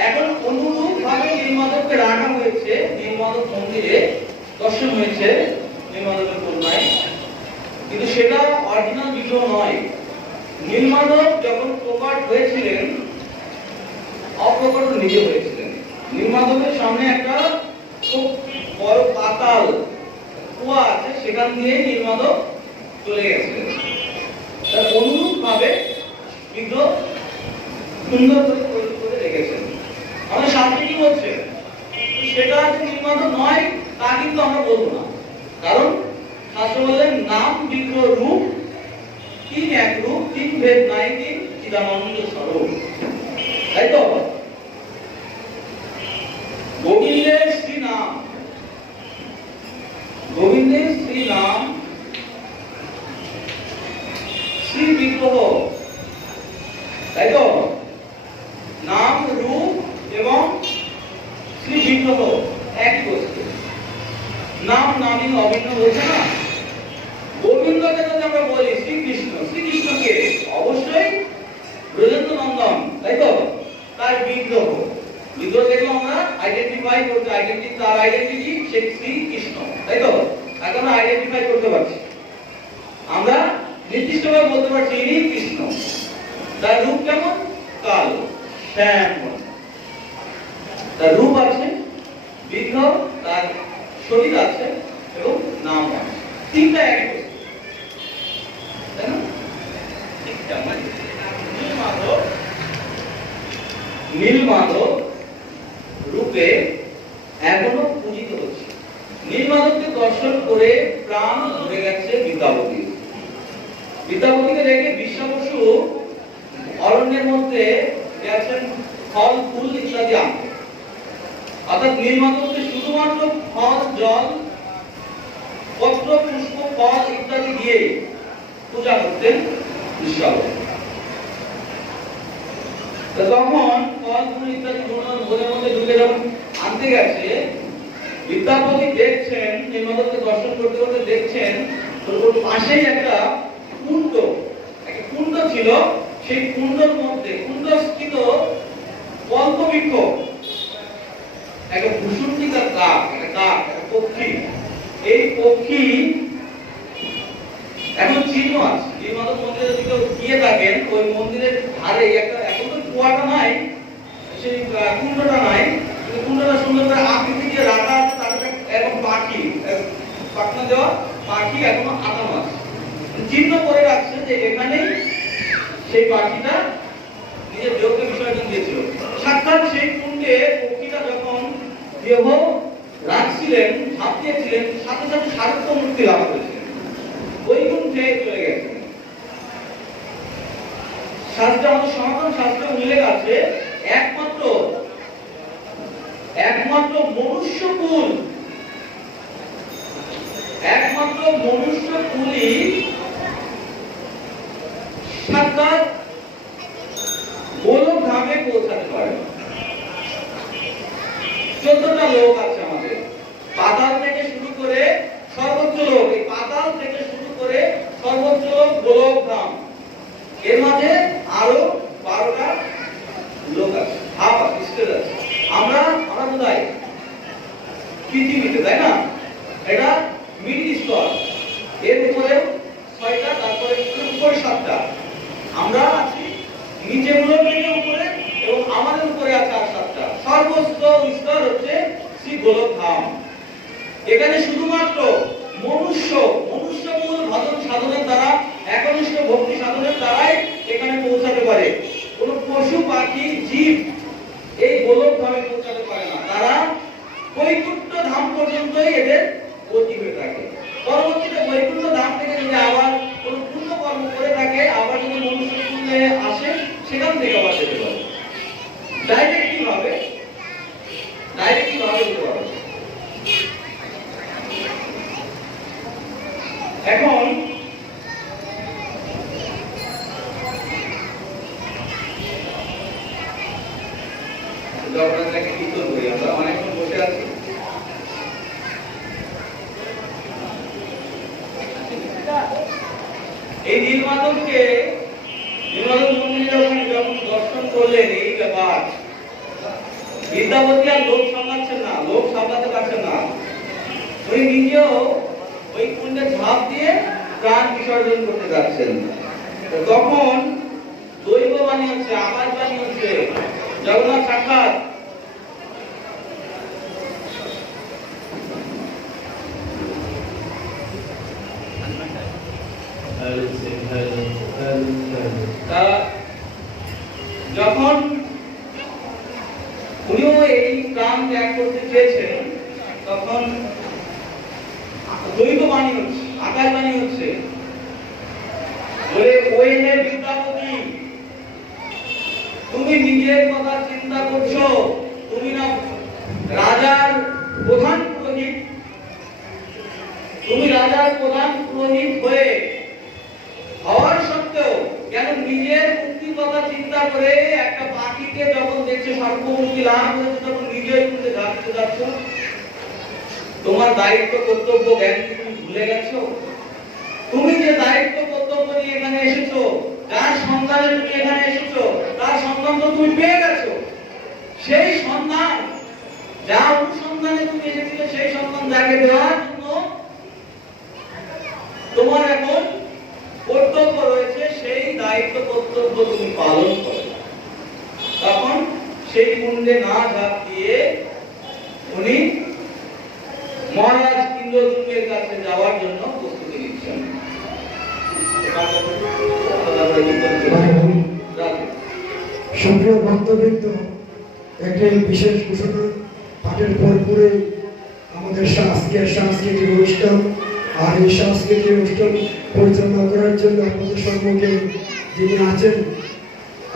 এখন অনুরূপ ভাবে নীলমাধবকে রাখা হয়েছে, নীলমাধব মন্দিরে দর্শন হয়েছে নীলমাধবের কন্যায়, কিন্তু সেটা অরিজিনাল বিগ্রহ নয়। নীলমাধব যখন প্রকট হয়েছিলেন, অপ্রকট নিজে হয়েছিলেন। নীলমাধবের সামনে একটা খুব বড় পাতাল কুয়া আছে, সেখান দিয়ে নীলমাধব চলে গেছিলেন। তার অনুরূপ ভাবে বিগ্রহ সুন্দর করে তৈরি করে রেখেছেন। আমাদের শাস্ত্রে কি বলছে? সেটা যে নীলমাধব নয় তা কিন্তু আমরা বলবো না, কারণ শাস্ত্র বললেন নাম বিগ্রহ রূপ তিন এক রূপ, তিন ভেদ নাই, তিন চিদানন্দ স্বরূপ। তাই তো গোবিন্দের শ্রী নাম, গোবিন্দের শ্রী নাম, শ্রী বিগ্রহ, তাই তো নাম রূপ এবং শ্রী বিগ্রহ একই বস্তু। নাম নামই অভিন্ন বলছে না। গোবিন্দকে যদি আমরা বলি শ্রীকৃষ্ণ, শ্রীকৃষ্ণকে অবশ্যই ব্রজেন্দ্র নন্দন, তাই তো তার বিগ্রহ, বিগ্রহ থেকে আমরা আইডেন্টিফাই করতে, তার আইডেন্টিটি সে শ্রীকৃষ্ণ, তাই তো তাকে আমরা আইডেন্টিফাই করতে পারছি। আমরা নির্দিষ্টভাবে বলতে পারছি ইনি কৃষ্ণ। তার রূপ কেমন? কালো শ্যাম, তার রূপ আছে, বিগ্রহ, তার শরীর আছে এবং নাম আছে, তিনটা একই বস্তু, তাই না? ঠিক তেমন নীলমাধব রূপে এখনো পূজিত হচ্ছে। নীলমাধবকে দর্শন করে প্রাণ ভরে গেছে বিদ্যাপতি। বিদ্যাপতিকে রেখে বিশ্বাবসু অরণ্যের মধ্যে গেছেন ফল ফুল ইত্যাদি আনতে। অর্থাৎ নীলমাধবকে শুধুমাত্র ফল, জল, পত্র, পুষ্প, ফল ইত্যাদি দিয়ে পূজা করতেন বিশ্বাবসু। তখন ফল ফুল ইত্যাদি ভোরের মধ্যে ঢুকে যখন আনতে গেছে, বিদ্যাপতি দেখছেন, নীলমাধবকে দর্শন করতে করতে দেখছেন ওর পাশেই একটা কুণ্ড ছিল। সেই কুণ্ডের মধ্যে কুণ্ডস্থিত কল্পবৃক্ষ, একটা ভূষুণ্ডিকার কাক, একটা পক্ষী। এই পক্ষী এখন চিহ্ন আছে। নীলমাধব মন্দিরে যদি কেউ গিয়ে থাকেন, ওই মন্দিরের ধারে একটা, এখন তো কুয়াটা নাই, সেই কুণ্ডটা নাই, কিন্তু কুণ্ডটা সুন্দর করে আকৃতি দিয়ে রাখা আছে। তাতে এখন পাখি, পাখনা দেওয়া পাখি এখনো আঁকানো আছে, চিহ্ন করে রাখছে যে এখানে সেই পাখিটা নিজের দেহকে বিসর্জন দিয়েছিল। সাক্ষাৎ সেই কুণ্ডে পক্ষীটা যখন দেহ রাখছিলেন, ঝাঁপ দিয়েছিলেন, সাথে সাথে সারত্ব মুক্তি লাভ করেছিলেন, বৈকুণ্ঠে চলে গেছেন। শাস্ত্রে, আমাদের সনাতন শাস্ত্রে উল্লেখ আছে একমাত্র মনুষ্য কুলই সাক্ষাৎ গোলক ধামে পৌঁছাতে পারে। 14টা লোক আছে আমাদের, পাতাল থেকে শুরু করে সর্বোচ্চ লোক, এই পাতাল থেকে শুরু করে সর্বোচ্চ লোক গোলক ধাম, এর মাঝে আরো 12টা লোক আছে, ধাপ আছে, স্টেজ আছে। আমরা কোথায়? পৃথিবীতে, তাই না? এটা মিডিল স্তর, এর উপরে 6টা, তারপরে উপরে 7টা। আমরা আছি নিচে থেকে উপরে, এবং আমাদের উপরে আছে আর 7টা। সর্বোচ্চ স্তর হচ্ছে শ্রী গোলক ধাম। এখানে শুধুমাত্র মনুষ্যমূল ভজন সাধনের দ্বারা, একনিষ্ঠ ভক্তি সাধনের দ্বারাই এখানে পৌঁছাতে পারে। কোন পশু, পাখি, জীব এই গোলক ধামে পৌঁছাতে পারে না। তারা বৈকুণ্ঠ ধাম পর্যন্তই এদের গতি হয়ে থাকে। পরবর্তীতে বৈকুণ্ঠ ধাম থেকে যদি আবার কোন পুণ্য কর্ম করে থাকে, আবার যদি মনুষ্য কুলে আসে, সেখান থেকে আবার যেতে পারে। ডাইরেক্টলি ভাবে যেতে পারে। এখন আপনাদেরকে কীর্তন করি, আমরা অনেকক্ষণ বসে আছি। এই নীলমাধবকে, নীলমাধব মন্দিরে যখন দর্শন করলেন, এই ব্যাপার বিদ্যাপতি আর লোক সামলাতে পারছেন না। উনি নিজেও ওই কুণ্ডে ঝাঁপ দিয়ে প্রাণ বিসর্জন করতে যাচ্ছেন। তখন দৈব বাণী হচ্ছে, আকাশ বাণী হচ্ছে, জগন্নাথ সাক্ষাৎ। যখন উনিও এই প্রাণ ত্যাগ করতে চেয়েছেন, তখন দৈব বাণী হচ্ছে, আকাশ বাণী হচ্ছে, বলে ওই হে বিদ্যাপতি, তুমি নিজের কথা চিন্তা করছো, তুমি না রাজার প্রধান পুরোহিত, তুমি রাজার প্রধান পুরোহিত হয়ে হওয়ার সত্ত্বেও কেন নিজের মুক্তির কথা চিন্তা করে একটা পাখিকে যখন দেখছে সর্বমুক্তি লাভ করেছে, তখন নিজেই উঠে যাচ্ছে যাচ্ছ? তোমার দায়িত্ব কর্তব্য জ্ঞান কি তুমি ভুলে গেছো? তুমি যে দায়িত্ব কর্তব্য নিয়ে এখানে এসেছো, যার সন্ধানে তুমি এখানে এসেছো, তার সন্ধান তো তুমি পেয়ে গেছো। সেই সন্ধান, যা অনুসন্ধানে তুমি এসেছিলে, সেই সন্ধান যাকে দেওয়ার জন্য তোমার এখন কর্তব্য রয়েছে, সেই দায়িত্ব কর্তব্য তুমি পালন করো। তখন সেই কুণ্ডে না ঝাঁপ দিয়ে উনি মহারাজ ইন্দ্রদ্যুম্নের কাছে যাওয়ার জন্য প্রস্তুতি নিচ্ছেন। সুপ্রিয় ভক্তবৃন্দ, একটি বিশেষ ঘোষণা পাঠের পরপরে আমাদের আজকের সাংস্কৃতিক অনুষ্ঠান। আর এই সাংস্কৃতিক অনুষ্ঠান পরিচালনা করার জন্য আপনাদের সম্মুখে যিনি আছেন,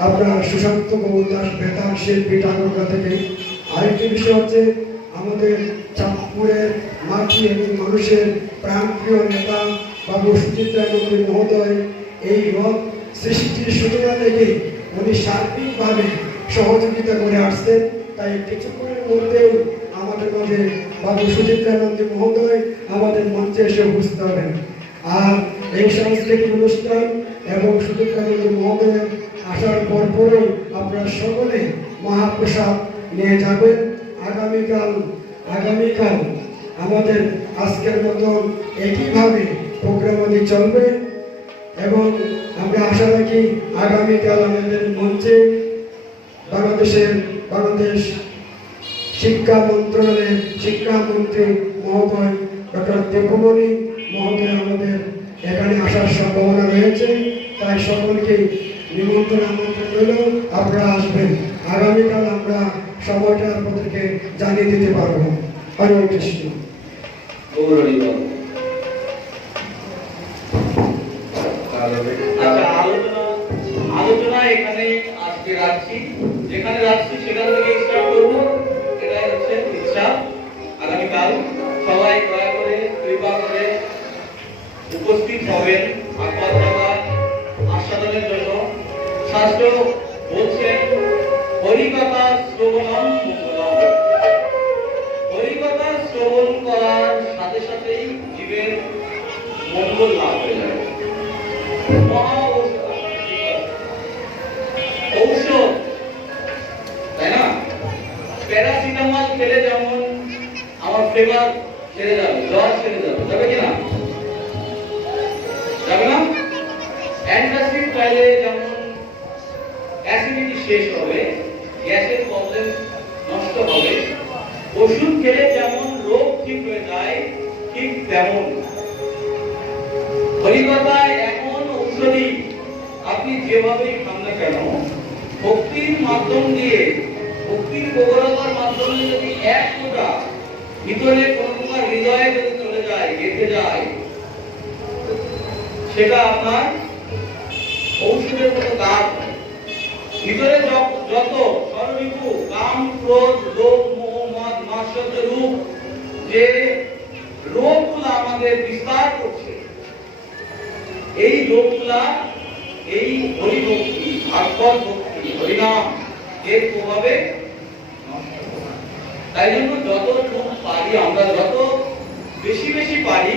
আপনার সুশান্ত গৌর দাস, বেতার শিল্পী ঠাকুরগা থেকে। আরেকটি বিষয় হচ্ছে, আমাদের চাঁদপুরের মাটি এবং মানুষের প্রাণপ্রিয় নেতা বাবু সুচিত্রানন্দ মহোদয় এই রথ সৃষ্টির সূচনা থেকে উনি সার্বিকভাবে সহযোগিতা করে আসছেন। তাই কিছুক্ষণের মধ্যেও আমাদের মাঝে বাবু সুচিত্রানন্দ মহোদয় আমাদের মঞ্চে এসে উপস্থিত হবেন। আর এই সাংস্কৃতিক অনুষ্ঠান এবং সুচিত্রানন্দ মহোদয়ের আসার পরপরই আপনারা সকলে মহাপ্রসাদ নিয়ে যাবেন। আগামীকাল আমাদের আজকের মতন একইভাবে প্রোগ্রামাদি চলবে এবং আমরা আশা রাখি আগামীকাল আমাদের মঞ্চে বাংলাদেশ শিক্ষা মন্ত্রণালয়ের শিক্ষামন্ত্রী মহোদয় ডক্টর দেবমণি মহোদয় আমাদের এখানে আসার সম্ভাবনা রয়েছে। তাই সকলকে নিমন্ত্রণ আমন্ত্রণ রইল, আপনারা আসবেন। আগামীকাল আমরা সময়টা আপনাদেরকে জানিয়ে দিতে পারবো। হরে কৃষ্ণ। আলোচনা এখানে আজকে রাখছি, যেখানে রাখছি সেখান থেকে স্টার্ট করবো। এটাই হচ্ছে ইচ্ছা। আগামীকাল সবাই দয়া করে কৃপা করে উপস্থিত হবেন আস্বাদনের জন্য। শাস্ত্র বলছেন, হরিকথা শ্রবণম মঙ্গলম। হরিকথা শ্রবণ করার সাথে সাথেই জীবের মঙ্গল লাভ হয়ে যায়। মহা ঔষধ, তাই না? প্যারাসিটামল খেলে যেমন আমার ফিভার ছেড়ে যাবে, জ্বর ছেড়ে যাবে, যাবে কিনা? যাবে না? অ্যান্টাসিড খাইলে যেমন অ্যাসিডিটি শেষ হবে, গ্যাসের প্রবলেম নষ্ট হবে, ওষুধ খেলে যেমন রোগ ঠিক হয়ে যায়, ঠিক তেমন হরিকথায় এমন ঔষধি, আপনি যেভাবেই খান না কেন, ভক্তির মাধ্যম দিয়ে, ভক্তির প্রবলতার মাধ্যমে যদি এক ফোঁটা ভিতরে কোনো প্রকার হৃদয়ে যদি চলে যায়, গেঁথে যায়, সেটা আপনার ঔষধের মতো কাজ। ভিতরে যত সর্বরিপু কাম, ক্রোধ, লোভ, মোহ, মদ, মাৎসর্য রূপ যে রোগগুলো আমাদের বিস্তার করছে, এই রোগগুলা এই হরিভক্তি, ভাগবত ভক্তি, হরিনাম এর প্রভাবে নষ্ট হবে। তাই জন্য যতটুকু পারি, আমরা যত বেশি বেশি পারি,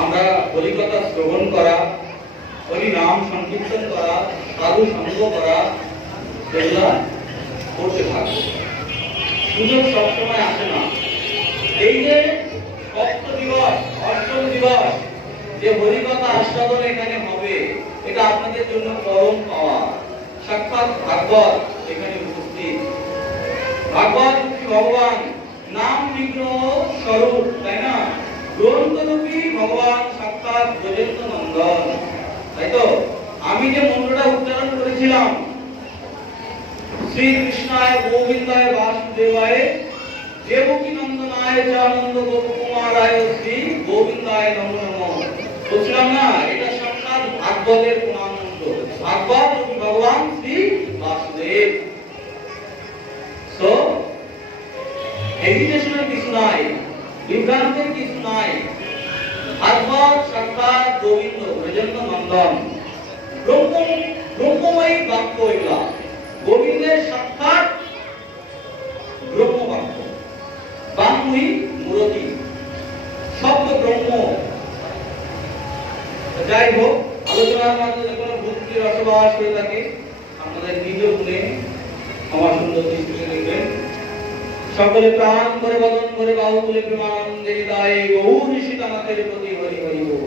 আমরা হরিকথা শ্রবণ করা, হরিনাম সংকীর্তন করা, সাধু সঙ্গ করা, এগুলা করতে থাকবো। সুযোগ সবসময় আসে না। এই যে সপ্ত দিবস, অষ্টম দিবস যে হরিকথা আস্বাদন এখানে হবে, এটা আপনাদের জন্য পরম পাওয়া। সাক্ষাৎ ভাগবত এখানে উপস্থিত। ভাগবত ভগবান নাম বিগ্রহ স্বরূপ, তাই না? গ্রন্থরূপী ভগবান সাক্ষাৎ ব্রজেন্দ্র নন্দন, তাই তো? আমি যে মন্ত্রটা উচ্চারণ করেছিলাম, শ্রী কৃষ্ণায় গোবিন্দায় বাসুদেবায় দেবকী নন্দনায় চানন্দ গোপকুমারায় শ্রী গোবিন্দায় নমো নমঃ, বলছিলাম না? এটা সাক্ষাৎ ভাগবতের প্রণাম মন্ত্র। ভাগবত রূপী ভগবান শ্রী বাসুদেব। তো হেজিটেশনের কিছু নাই, বিভ্রান্তের কিছু নাই। ভাগবত সাক্ষাৎ গোবিন্দ ব্রজেন্দ্র নন্দন, ব্রহ্মময়ী বাক্য এগুলা। গোবিন্দের সাক্ষাৎ ব্রহ্ম বাক্য, বাংময়ী মূরতি, শব্দ ব্রহ্ম। যাই হোক, আলোচনার মাধ্যমে কোনো ভক্তি রসবাস হয়ে থাকে আপনাদের নিজ গুণে আমার সুন্দর দৃষ্টিতে দেখবেন। সকলে প্রাণ করে বদন করে বাহু তুলে প্রেমানন্দে হৃদয়ে গৌর সীতানাথের প্রতি হরি হরি বল।